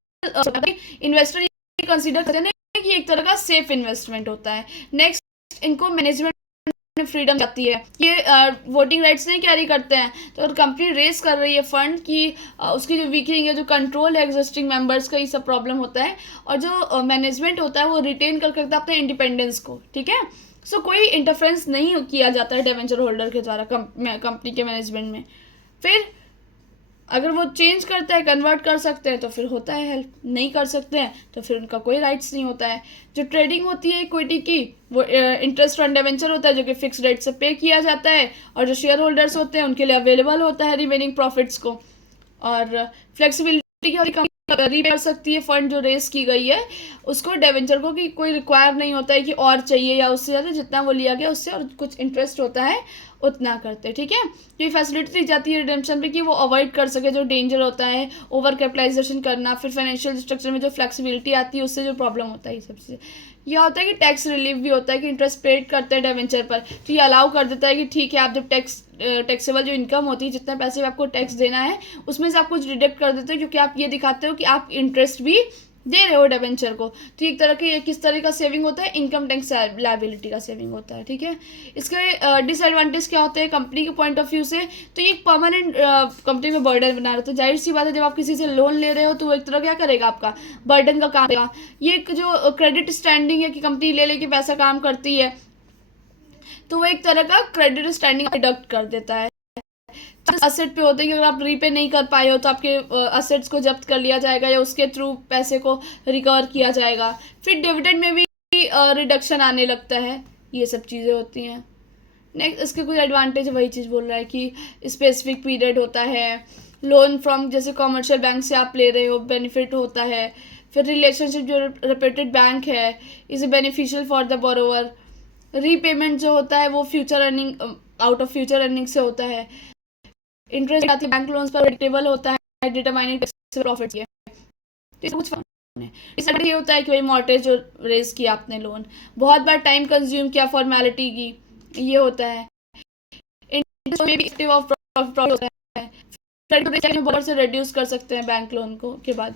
इन्वेस्टर कंसीडर करते हैं कि एक तरह का सेफ इन्वेस्टमेंट होता है। नेक्स्ट, इनको मैनेजमेंट फ्रीडम जाती है, ये वोटिंग राइट्स नहीं कैरी करते हैं। तो अगर कंपनी रेस कर रही है फंड की उसकी जो वीकिंग है, जो कंट्रोल है एग्जिस्टिंग मेंबर्स का, ये सब प्रॉब्लम होता है। और जो मैनेजमेंट होता है वो रिटेन कर करता है अपने इंडिपेंडेंस को, ठीक है। सो कोई इंटरफेरेंस नहीं किया जाता है डिवेंचर होल्डर के द्वारा कंपनी के मैनेजमेंट में। फिर अगर वो चेंज करता है, कन्वर्ट कर सकते हैं तो फिर होता है हेल्प, नहीं कर सकते हैं तो फिर उनका कोई राइट्स नहीं होता है। जो ट्रेडिंग होती है इक्विटी की, वो इंटरेस्ट ऑन डिवेंचर होता है जो कि फिक्स रेट से पे किया जाता है, और जो शेयर होल्डर्स होते हैं उनके लिए अवेलेबल होता है रिमेनिंग प्रॉफिट्स को। और फ्लेक्सिबिलिटी री कर सकती है फंड जो रेस की गई है उसको डिवेंचर को, कि कोई रिक्वायर नहीं होता है कि और चाहिए या उससे ज़्यादा, जितना वो लिया गया उससे और कुछ इंटरेस्ट होता है उतना करते, ठीक है। तो ये फैसिलिटी दी जाती है रिडेम्पशन पे कि वो अवॉइड कर सके जो डेंजर होता है, ओवर कैपिटलाइजेशन करना, फिर फाइनेंशियल स्ट्रक्चर में जो फ्लेक्सिबिलिटी आती है उससे जो प्रॉब्लम होता है, ये सबसे यह होता है कि टैक्स रिलीफ भी होता है कि इंटरेस्ट पेड करते हैं डिवेंचर पर, तो ये अलाउ कर देता है कि ठीक है आप जब टैक्सेबल जो इनकम होती है, जितने पैसे आपको टैक्स देना है उसमें से आप कुछ डिडक्ट कर देते हो, क्योंकि आप ये दिखाते हो कि आप इंटरेस्ट भी दे रहे हो डिवेंचर को। तो एक तरह के किस तरह का सेविंग होता है, इनकम टैक्स लायबिलिटी का सेविंग होता है, ठीक है। इसके डिसएडवांटेज क्या होते हैं कंपनी के पॉइंट ऑफ व्यू से, तो ये एक परमानेंट कंपनी में बर्डन बना रहा है। तो जाहिर सी बात है जब आप किसी से लोन ले रहे हो तो वो एक तरह क्या करेगा, आपका बर्डन का काम करेगा। ये एक जो क्रेडिट स्टैंडिंग है कि कंपनी ले लेके पैसा काम करती है, तो वो एक तरह का क्रेडिट स्टैंडिंग डिडक्ट कर देता है। असेट पे होते हैं कि अगर आप रीपे नहीं कर पाए हो तो आपके असेट्स को जब्त कर लिया जाएगा या उसके थ्रू पैसे को रिकवर किया जाएगा। फिर डिविडेंड में भी रिडक्शन आने लगता है, ये सब चीज़ें होती हैं। नेक्स्ट इसके कुछ एडवांटेज, वही चीज़ बोल रहा है कि स्पेसिफिक पीरियड होता है, लोन फ्रॉम जैसे कॉमर्शियल बैंक से आप ले रहे हो बेनिफिट होता है। फिर रिलेशनशिप जो रेप्यूटेड बैंक है is beneficial for the borrower. Repayment जो होता है वो future earning out of future earning से होता है। इंटरेस्ट आती है बैंक लोन्स पर प्रेडिक्टेबल होता है, डिटरमाइनिंग प्रॉफिट है। तो कुछ इसलिए ये होता है कि भाई मॉर्टेज जो रेज किया आपने लोन, बहुत बार टाइम कंज्यूम किया फॉर्मेलिटी की, ये होता है। इंटरेस्ट में भी एक्टिव ऑफ प्रॉफिट होता है, क्रेडिट बहुत से रिड्यूस कर सकते हैं बैंक लोन को के बाद।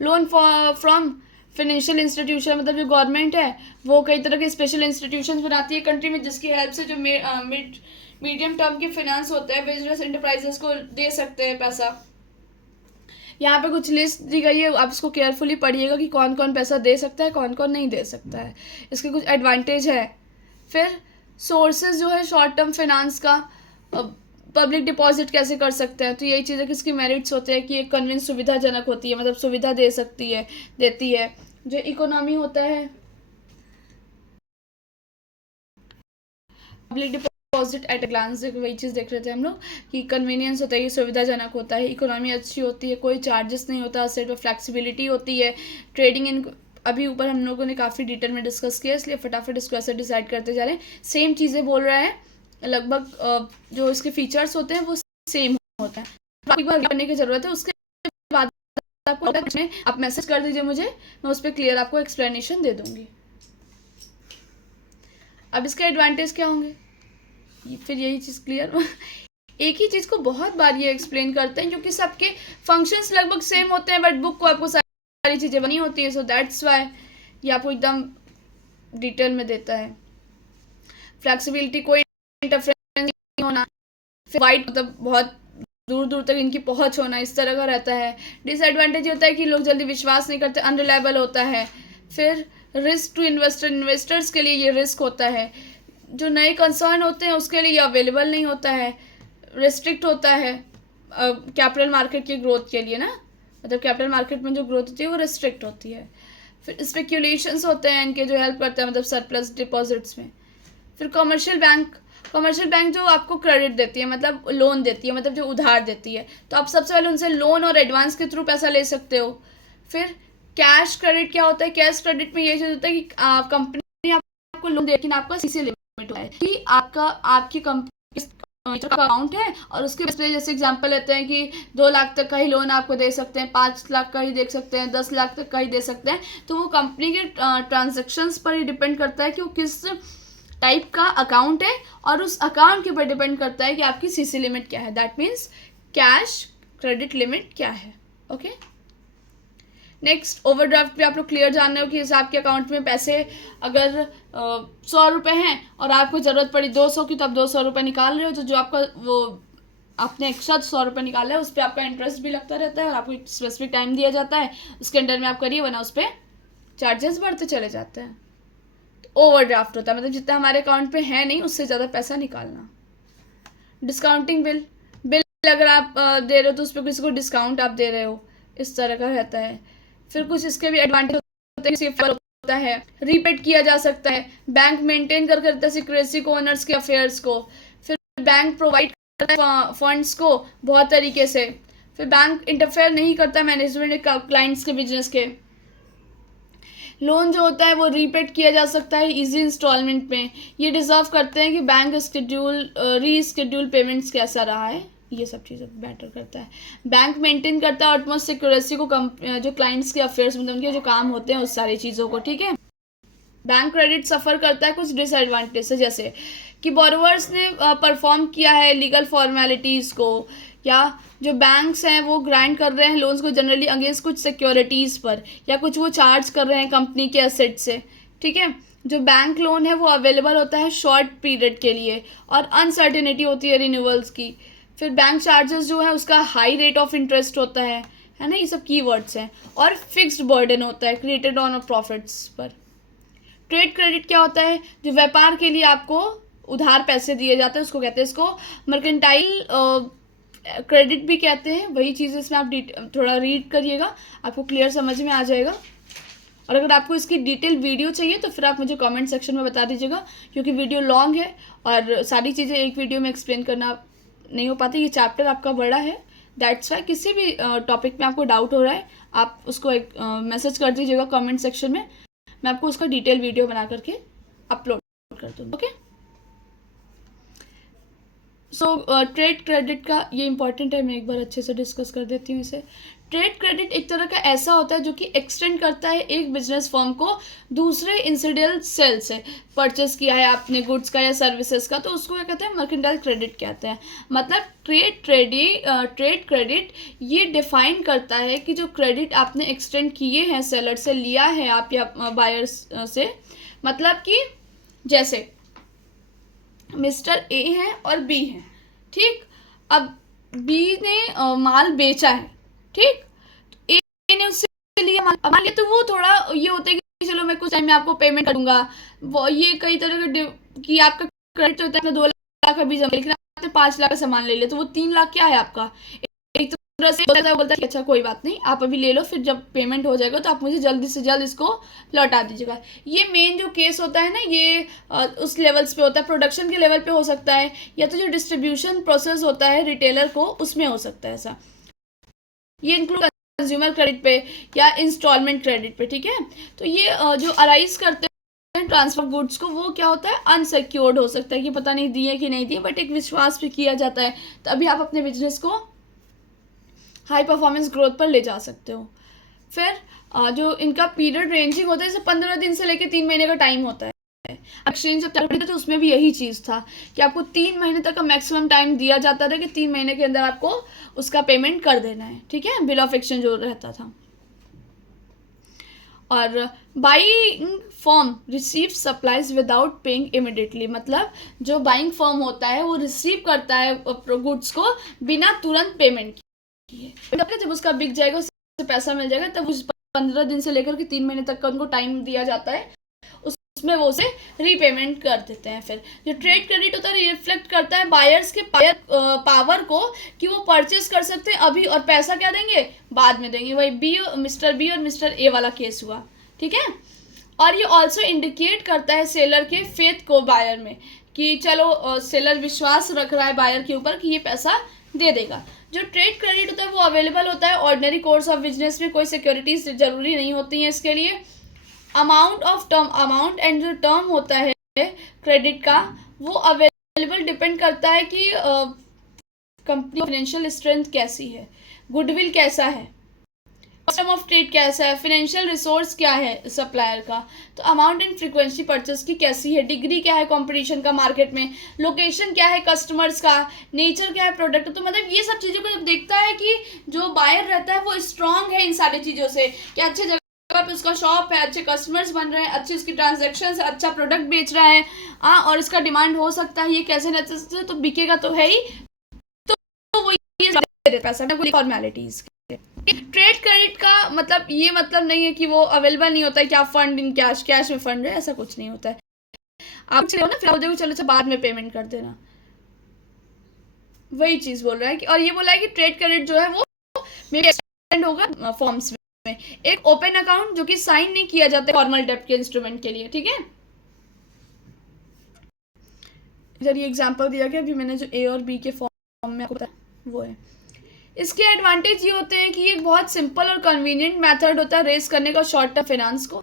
लोन फ्रॉम फाइनेंशियल इंस्टीट्यूशन, मतलब जो गवर्नमेंट है वो कई तरह के स्पेशल इंस्टीट्यूशंस बनाती है कंट्री में, जिसकी हेल्प से जो मीडियम टर्म के फाइनेंस होते हैं बिजनेस एंटरप्राइजेस को दे सकते हैं पैसा। यहाँ पे कुछ लिस्ट दी गई है, आप इसको केयरफुली पढ़िएगा कि कौन कौन पैसा दे सकता है, कौन कौन नहीं दे सकता है। इसके कुछ एडवांटेज है। फिर सोर्सेज जो है शॉर्ट टर्म फाइनेंस का, पब्लिक डिपॉजिट कैसे कर सकते हैं, तो यही चीज़ें किसके मेरिट्स होते हैं कि एक कन्विंस सुविधाजनक होती है, मतलब सुविधा दे सकती है, देती है। जो इकोनॉमी होता है, public deposit at a glance, वही चीज़ देख रहे थे हम लोग कि कन्वीनियंस होता है, ये सुविधाजनक होता है, इकोनॉमी अच्छी होती है, कोई चार्जेस नहीं होता, सिर्फ फ्लेक्सिबिलिटी होती है। ट्रेडिंग इन अभी ऊपर हम लोगों ने काफ़ी डिटेल में डिस्कस किया, इसलिए फटाफट इसको ऐसे डिसाइड करते जा रहे हैं। सेम चीज़ें बोल रहा है, लगभग जो इसके फीचर्स होते हैं वो सेम होता है, एक बार करने की ज़रूरत है। उसके बाद आपको आप मैसेज कर दीजिए मुझे, मैं उस पर क्लियर आपको एक्सप्लेनेशन दे दूँगी। अब इसके एडवांटेज क्या होंगे, फिर यही चीज़ क्लियर एक ही चीज़ को बहुत बार ये एक्सप्लेन करते हैं क्योंकि सबके फंक्शंस लगभग सेम होते हैं, बट बुक को आपको सारी चीज़ें बनी होती है, सो दैट्स वाई ये आपको एकदम डिटेल में देता है। फ्लेक्सिबिलिटी, कोई इंटरफेरेंस नहीं होना, फिर वाइट मतलब बहुत दूर दूर तक इनकी पहुंच होना, इस तरह का रहता है। डिसएडवांटेज होता है कि लोग जल्दी विश्वास नहीं करते, अनरिलायबल होता है। फिर रिस्क टू इन्वेस्टर्स के लिए ये रिस्क होता है, जो नए कंसर्न होते हैं उसके लिए अवेलेबल नहीं होता है, रेस्ट्रिक्ट होता है कैपिटल मार्केट की ग्रोथ के लिए ना, मतलब कैपिटल मार्केट में जो ग्रोथ होती है वो रेस्ट्रिक्ट होती है। फिर स्पेक्यूलेशंस होते हैं इनके जो हेल्प करते हैं मतलब सरप्लस डिपॉजिट्स में। फिर कमर्शियल बैंक जो आपको क्रेडिट देती है, मतलब लोन देती है, मतलब जो उधार देती है, तो आप सबसे पहले उनसे लोन और एडवांस के थ्रू पैसा ले सकते हो। फिर कैश क्रेडिट क्या होता है, कैश क्रेडिट में ये चीज़ होता है कि कंपनी आपको लोन दे, लेकिन आपका सीसी लिमिट है कि आपकी कंपनी का अकाउंट है और उसके बेस पे जैसे एग्जांपल लेते हैं कि 2 लाख तक का ही लोन आपको दे सकते हैं, 5 लाख का ही दे सकते हैं, 10 लाख तक का ही दे सकते हैं। तो वो कंपनी के ट्रांजेक्शन्स पर ही डिपेंड करता है कि वो किस टाइप का अकाउंट है, और उस अकाउंट के ऊपर डिपेंड करता है कि आपकी सीसी लिमिट क्या है, that means cash credit limit क्या है। ओके, नेक्स्ट, ओवरड्राफ्ट पे आप लोग क्लियर जान रहे हो कि जैसे आपके अकाउंट में पैसे अगर 100 रुपये हैं और आपको ज़रूरत पड़ी 200 की, तो आप 200 रुपये निकाल रहे हो, तो जो आपका वो आपने एक्स्ट्रा 100 रुपये निकाला है उस पर आपका इंटरेस्ट भी लगता रहता है और आपको एक स्पेसिफिक टाइम दिया जाता है, उसके अंडर में आप करिए, वरना उस पर चार्जेस बढ़ते चले जाते हैं। ओवरड्राफ्ट होता है मतलब जितना हमारे अकाउंट पे है नहीं उससे ज़्यादा पैसा निकालना। डिस्काउंटिंग बिल, बिल अगर आप दे रहे हो तो उस पर किसी को डिस्काउंट आप दे रहे हो, इस तरह का रहता है। फिर कुछ इसके भी एडवांटेज होता है, रीपेड किया जा सकता है, बैंक मेंटेन कर करता है सिक्रेसी को, ओनर्स के अफेयर्स को, फिर बैंक प्रोवाइड करता है फंड्स को बहुत तरीके से, फिर बैंक इंटरफेयर नहीं करता मैनेजमेंट क्लाइंट्स के बिजनेस के। लोन जो होता है वो रीपेड किया जा सकता है इजी इंस्टॉलमेंट में। ये डिजर्व करते हैं कि बैंक स्केड्यूल रीस्केड्यूल पेमेंट्स कैसा रहा है, ये सब चीज़ें मैटर करता है। बैंक मेंटेन करता है ऑटमोस्ट सिक्योरेसी को, जो क्लाइंट्स के अफेयर्स मतलब उनके जो काम होते हैं उस सारी चीज़ों को, ठीक है। बैंक क्रेडिट सफ़र करता है कुछ डिसएडवांटेज से, जैसे कि बोरोवर्स ने परफॉर्म किया है लीगल फॉर्मेलिटीज़ को, या जो बैंक्स हैं वो ग्रांट कर रहे हैं लोन्स को जनरली अगेंस्ट कुछ सिक्योरिटीज़ पर, या कुछ वो चार्ज कर रहे हैं कंपनी के एसेट से, ठीक है। जो बैंक लोन है वो अवेलेबल होता है शॉर्ट पीरियड के लिए और अनसर्टेनिटी होती है रिन्यूअल्स की। फिर बैंक चार्जेस जो है उसका हाई रेट ऑफ इंटरेस्ट होता है ना, ये सब कीवर्ड्स हैं। और फिक्स्ड बर्डन होता है क्रिएटेड ऑन प्रॉफिट्स पर। ट्रेड क्रेडिट क्या होता है, जो व्यापार के लिए आपको उधार पैसे दिए जाते हैं उसको कहते हैं, इसको मर्केंटाइल क्रेडिट भी कहते हैं, वही चीज़ इसमें आप थोड़ा रीड करिएगा, आपको क्लियर समझ में आ जाएगा। और अगर आपको इसकी डिटेल वीडियो चाहिए तो फिर आप मुझे कमेंट सेक्शन में बता दीजिएगा, क्योंकि वीडियो लॉन्ग है और सारी चीज़ें एक वीडियो में एक्सप्लेन करना नहीं हो पाती, ये चैप्टर आपका बड़ा है, दैट्स वाई किसी भी टॉपिक में आपको डाउट हो रहा है आप उसको एक मैसेज कर दीजिएगा कमेंट सेक्शन में, मैं आपको उसका डिटेल वीडियो बना करके अपलोड कर दूँगी, ओके। सो ट्रेड क्रेडिट का ये इंपॉर्टेंट है, मैं एक बार अच्छे से डिस्कस कर देती हूँ इसे। ट्रेड क्रेडिट एक तरह का ऐसा होता है जो कि एक्सटेंड करता है एक बिजनेस फर्म को दूसरे इंसिडेंट सेल से, परचेस किया है आपने गुड्स का या सर्विसेज का, तो उसको क्या कहते हैं, मर्केंटाइल क्रेडिट कहते हैं। मतलब ट्रेड क्रेडिट ये डिफाइन करता है कि जो क्रेडिट आपने एक्सटेंड किए हैं सेलर से, लिया है आप या बायर्स से, मतलब कि जैसे मिस्टर ए है और बी है, ठीक। अब बी ने माल बेचा है, ठीक, तो ए ने उससे लिया मान लिया, तो वो थोड़ा ये होता है कि चलो मैं कुछ टाइम में आपको पेमेंट करूंगा, वो ये कई तरह का कि आपका क्रेडिट होता है 2 लाख अभी जमा, लेकिन आपने 5 लाख का सामान ले लिया, तो वो 3 लाख क्या है आपका, एक तरह से बोलता है कि अच्छा कोई बात नहीं आप अभी ले लो, फिर जब पेमेंट हो जाएगा तो आप मुझे जल्दी से जल्द इसको लौटा दीजिएगा। ये मेन जो केस होता है ना, ये उस लेवल्स पे होता है, प्रोडक्शन के लेवल पे हो सकता है, या तो जो डिस्ट्रीब्यूशन प्रोसेस होता है रिटेलर को उसमें हो सकता है ऐसा। ये इंक्लूड कंज्यूमर क्रेडिट पे या इंस्टॉलमेंट क्रेडिट पे, ठीक है। तो ये जो अराइज करते हैं ट्रांसफर गुड्स को, वो क्या होता है, अनसिक्योर्ड हो सकता है कि पता नहीं दिए कि नहीं दिए, बट एक विश्वास भी किया जाता है, तभी आप अपने बिजनेस को हाई परफॉर्मेंस ग्रोथ पर ले जा सकते हो। फिर जो इनका पीरियड रेंजिंग होता है, जैसे 15 दिन से लेकर 3 महीने का टाइम होता है। एक्सचेंज जब तक तो उसमें भी यही चीज़ था कि आपको 3 महीने तक का मैक्सिमम टाइम दिया जाता था कि 3 महीने के अंदर आपको उसका पेमेंट कर देना है, ठीक है, बिल ऑफ एक्सचेंज जो रहता था। और buying firm receive supplies without paying immediately, मतलब जो बाइंग फर्म होता है वो रिसीव करता है गुड्स को बिना तुरंत पेमेंट किए, जब उसका बिक जाएगा उससे पैसा मिल जाएगा, तब उस 15 दिन से लेकर के 3 महीने तक का उनको टाइम दिया जाता है, उसमें वो उसे रीपेमेंट कर देते हैं। फिर जो ट्रेड क्रेडिट होता है रिफ्लेक्ट करता है बायर्स के पावर को कि वो परचेस कर सकते हैं अभी और पैसा क्या देंगे, बाद में देंगे। वही मिस्टर बी और मिस्टर ए वाला केस हुआ, ठीक है। और ये ऑल्सो इंडिकेट करता है सेलर के फेथ को बायर में, कि चलो सेलर विश्वास रख रहा है बायर के ऊपर कि ये पैसा दे देगा। जो ट्रेड क्रेडिट होता है वो अवेलेबल होता है ऑर्डिनरी कोर्स ऑफ बिजनेस में, कोई सिक्योरिटीज जरूरी नहीं होती हैं इसके लिए। अमाउंट एंड जो टर्म होता है क्रेडिट का वो अवेलेबल डिपेंड करता है कि कंपनी फाइनेंशियल स्ट्रेंथ कैसी है, गुडविल कैसा है, सिस्टम ऑफ ट्रेड कैसा है, फाइनेंशियल रिसोर्स क्या है सप्लायर का, तो अमाउंट एंड फ्रीक्वेंसी परचेस की कैसी है, डिग्री क्या है कंपटीशन का मार्केट में, लोकेशन क्या है कस्टमर्स का, नेचर क्या है प्रोडक्ट। तो मतलब ये सब चीज़ों को जब देखता है कि जो बायर रहता है वो स्ट्रांग है इन सारी चीज़ों से, कि अच्छे जगह पे उसका शॉप है, अच्छे कस्टमर्स बन रहे हैं, अच्छी उसकी ट्रांजेक्शन है, अच्छा प्रोडक्ट बेच रहा है, हाँ, और इसका डिमांड हो सकता है, ये कैसे न कैसे तो बिकेगा तो है ही। तो वो ये पैसा फॉर्मेलिटीज। ट्रेड क्रेडिट का मतलब ये मतलब नहीं है कि वो अवेलेबल नहीं होता है कि आप फंड इन कैश, कैश में फंड है, ऐसा कुछ नहीं होता है। आप चलो ना, फिर हो जाएगा, चलो बाद में पेमेंट कर देना, वही चीज बोल रहा है कि, और ये बोला है कि ट्रेड क्रेडिट जो है वो मेरे एक्सटेंड होगा फॉर्म्स में, एक ओपन अकाउंट जो कि साइन नहीं किया जाता फॉर्मल डेप्ट के इंस्ट्रूमेंट के लिए, ठीक है। इधर ये एग्जांपल दिया गया अभी मैंने, जो ए और बी के फॉर्म में आपको बताया वो है। इसके एडवांटेज ये होते हैं कि ये बहुत सिंपल और कन्वीनियंट मेथड होता है रेस करने का शॉर्ट टर्म फाइनेंस को,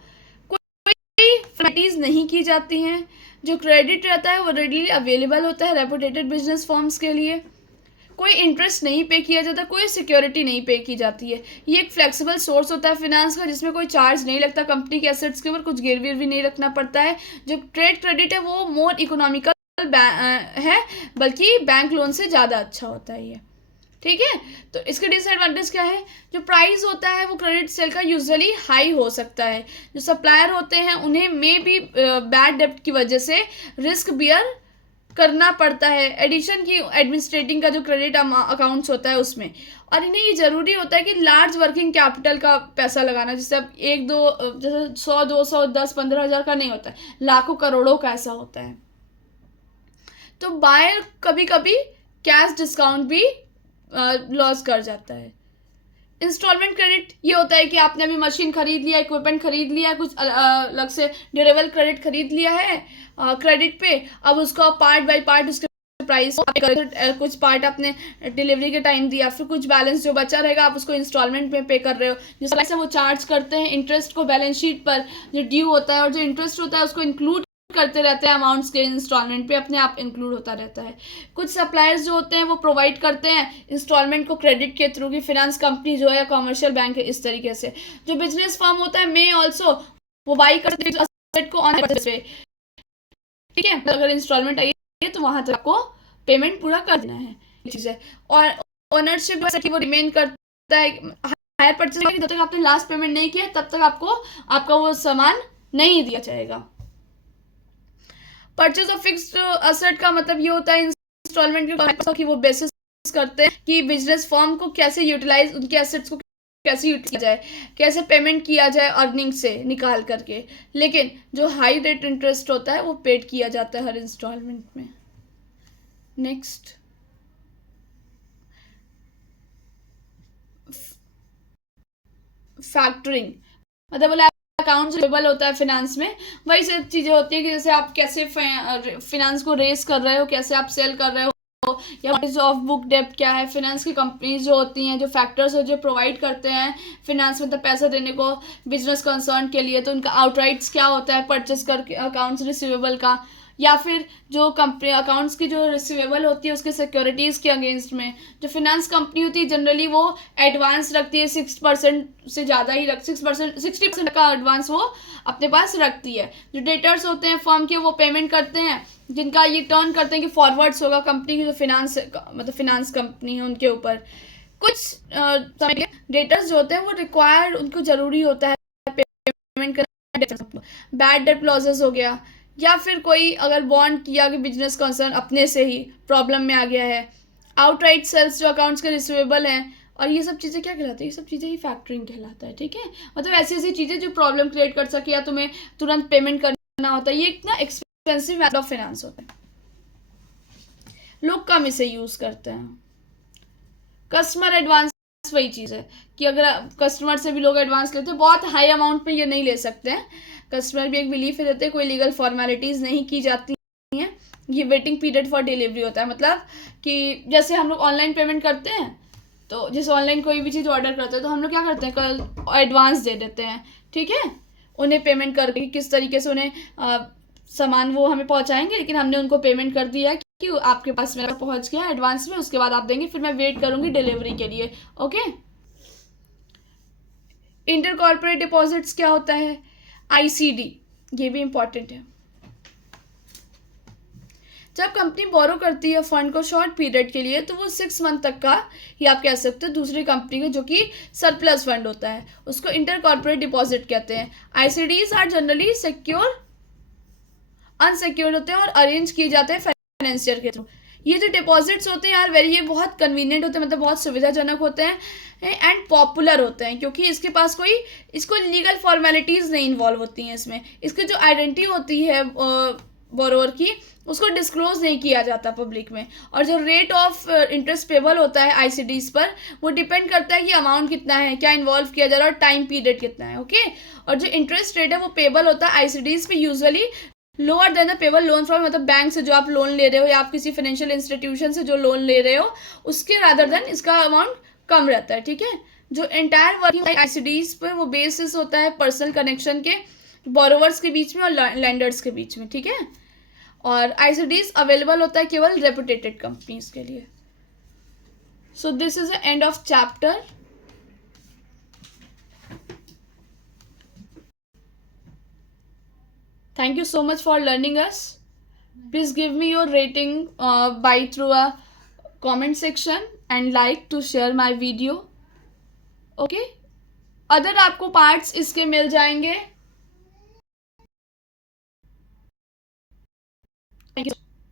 कोई फॉर्मेलिटीज नहीं की जाती हैं, जो क्रेडिट रहता है वो रेडीली अवेलेबल होता है रेपुटेटेड बिजनेस फर्म्स के लिए, कोई इंटरेस्ट नहीं पे किया जाता, कोई सिक्योरिटी नहीं पे की जाती है, ये एक फ्लेक्सिबल सोर्स होता है फाइनेंस का जिसमें कोई चार्ज नहीं लगता कंपनी के एसेट्स के ऊपर, कुछ गिरवी भी नहीं रखना पड़ता है। जो ट्रेड क्रेडिट है वो मोर इकोनॉमिकल है, बल्कि बैंक लोन से ज़्यादा अच्छा होता है ये, ठीक है। तो इसके डिसएडवांटेज क्या है, जो प्राइस होता है वो क्रेडिट सेल का यूजुअली हाई हो सकता है, जो सप्लायर होते हैं उन्हें मे भी बैड डेप्ट की वजह से रिस्क बियर करना पड़ता है, एडिशन की एडमिनिस्ट्रेटिंग का जो क्रेडिट अकाउंट्स होता है उसमें, और इन्हें ये जरूरी होता है कि लार्ज वर्किंग कैपिटल का पैसा लगाना, जैसे अब एक दो, जैसे 100 200 10 15 हज़ार का नहीं होता है, लाखों करोड़ों का ऐसा होता है। तो बायर कभी कभी कैश डिस्काउंट भी लॉस कर जाता है। इंस्टॉलमेंट क्रेडिट ये होता है कि आपने अभी मशीन खरीद लिया, इक्विपमेंट खरीद लिया, कुछ अलग से ड्यूरेबल क्रेडिट खरीद लिया है क्रेडिट पे, अब उसको पार्ट बाय पार्ट उसके प्राइस कुछ पार्ट आपने डिलीवरी के टाइम दिया, फिर कुछ बैलेंस जो बचा रहेगा आप उसको इंस्टॉलमेंट में पे कर रहे हो, जिस तरह से वो चार्ज करते हैं इंटरेस्ट को बैलेंस शीट पर जो ड्यू होता है, और जो इंटरेस्ट होता है उसको इंक्लूड करते रहते हैं अमाउंट्स के इंस्टॉलमेंट पे, अपने आप इंक्लूड होता रहता है। कुछ सप्लायर्स जो होते हैं वो प्रोवाइड करते हैं इंस्टॉलमेंट को क्रेडिट के थ्रू, की फाइनेंस कंपनी जो है कमर्शियल बैंक है इस तरीके से। जो बिजनेस फर्म होता है मे ऑल्सो वो बाई करते हैं एसेट को ऑन पे, ठीक है, अगर इंस्टॉलमेंट आई है तो वहां तक आपको पेमेंट पूरा कर देना है, चीज है। और ओनरशिप जैसा कि वो रिमेन करता है, हायर परचेज जब तक आपने लास्ट पेमेंट नहीं किया तब तक आपको आपका वो सामान नहीं दिया जाएगा। परचेज ऑफ फिक्स्ड असेट का मतलब ये होता है इंस्टॉलमेंट के कि वो बेसिस करते हैं कि बिजनेस फर्म को कैसे यूटिलाइज, उनके एसेट्स को कैसे यूटिलाइज किया जाए, कैसे पेमेंट किया जाए अर्निंग से निकाल करके, लेकिन जो हाई रेट इंटरेस्ट होता है वो पेड किया जाता है हर इंस्टॉलमेंट में। नेक्स्ट, फैक्टरिंग मतलब बोला अकाउंट रिसीवेबल होता है फाइनेंस में, वही सब चीज़ें होती है कि जैसे आप कैसे फाइनेंस को रेस कर रहे हो, कैसे आप सेल कर रहे हो, या ऑफ बुक डेप्ट क्या है, फाइनेंस की कंपनीज जो होती हैं, जो फैक्टर्स जो प्रोवाइड करते हैं फाइनेंस मतलब पैसा देने को बिजनेस कंसर्न के लिए, तो उनका आउटराइट्स क्या होता है परचेस करके अकाउंट्स रिसीवेबल का, या फिर जो कंपनी अकाउंट्स की जो रिसीवेबल होती है उसके सिक्योरिटीज़ के अगेंस्ट में जो फाइनेंस कंपनी होती है जनरली वो एडवांस रखती है, 6% से ज़्यादा ही 60% का एडवांस वो अपने पास रखती है। जो डेटर्स होते हैं फर्म के वो पेमेंट करते हैं, जिनका ये टर्न करते हैं कि फॉरवर्ड्स होगा कंपनी की जो फाइनेंस मतलब फाइनेंस कंपनी है उनके ऊपर। कुछ डेटर्स जो होते हैं वो रिक्वायर्ड, उनको ज़रूरी होता है पेमेंट करना। बैड डेट लॉसेस हो गया, या फिर कोई अगर बॉन्ड किया कि बिजनेस कंसर्न अपने से ही प्रॉब्लम में आ गया है, आउटराइट सेल्स जो अकाउंट्स के रिसीवेबल हैं, और ये सब चीज़ें क्या कहलाती है, ये सब चीज़ें ही फैक्टरिंग कहलाता है, ठीक है। मतलब ऐसी ऐसी चीज़ें जो प्रॉब्लम क्रिएट कर सके या तुम्हें तुरंत पेमेंट करना होता है, ये इतना एक्सपेंसिव मेथड ऑफ फाइनेंस होता है, लोग कम इसे यूज़ करते हैं। कस्टमर एडवांस वही चीज़ है कि अगर कस्टमर से भी लोग एडवांस लेते हैं, बहुत हाई अमाउंट पे ये नहीं ले सकते हैं, कस्टमर भी एक बिलीफ है देते हैं, कोई लीगल फॉर्मेलिटीज़ नहीं की जाती हैं, ये वेटिंग पीरियड फॉर डिलीवरी होता है। मतलब कि जैसे हम लोग ऑनलाइन पेमेंट करते हैं, तो जैसे ऑनलाइन कोई भी चीज़ ऑर्डर करते हैं तो हम लोग क्या करते हैं, कल एडवांस दे देते हैं, ठीक है, उन्हें पेमेंट करके किस तरीके से उन्हें सामान वो हमें पहुंचाएंगे, लेकिन हमने उनको पेमेंट कर दिया कि आपके पास मेरा पहुंच गया एडवांस में, उसके बाद आप देंगे, फिर मैं वेट करूंगी डिलीवरी के लिए, ओके। इंटर कॉर्पोरेट डिपॉजिट्स क्या होता है, ICD, ये भी इंपॉर्टेंट है। जब कंपनी बोरो करती है फंड को शॉर्ट पीरियड के लिए तो वो 6 मंथ तक का ही आप कह सकते हो दूसरी कंपनी को जो कि सरप्लस फंड होता है उसको इंटर कॉर्पोरेट डिपॉजिट कहते हैं। ICDs are generally secure unsecured होते हैं और अरेंज किए जाते हैं फाइनेंशियर के थ्रू। ये जो डिपॉजिट्स होते हैं यार वेरी ये बहुत कन्वीनियंट होते हैं, मतलब बहुत सुविधाजनक होते हैं एंड पॉपुलर होते हैं क्योंकि इसके पास कोई इसको लीगल फॉर्मेलिटीज़ नहीं इन्वॉल्व होती हैं इसमें। इसकी जो आइडेंटिटी होती है बोरोवर की उसको डिस्क्लोज नहीं किया जाता पब्लिक में। और जो रेट ऑफ इंटरेस्ट पेबल होता है ICDs पर वो डिपेंड करता है कि अमाउंट कितना है, क्या इन्वॉल्व किया जा रहा है और टाइम पीरियड कितना है। ओके और जो इंटरेस्ट रेट है वो पेबल होता है ICDs पे usually lower than the payable loan from, मतलब बैंक से जो आप लोन ले रहे हो या आप किसी फाइनेंशियल इंस्टीट्यूशन से जो लोन ले रहे हो उसके रादर देन इसका अमाउंट कम रहता है। ठीक है, जो एंटायर वर्किंग ICDs पे वो बेसिस होता है पर्सनल कनेक्शन के बोरोवर्स के बीच में और लैंडर्स के बीच में। ठीक है, और ICDs अवेलेबल होता है केवल रेपुटेटेड कंपनीज के लिए। So this is the end of chapter. Thank you so much for learning us. Please give me your rating by through a comment section and like to share my video. Okay? Other आपको parts इसके मिल जाएंगे। Thank you.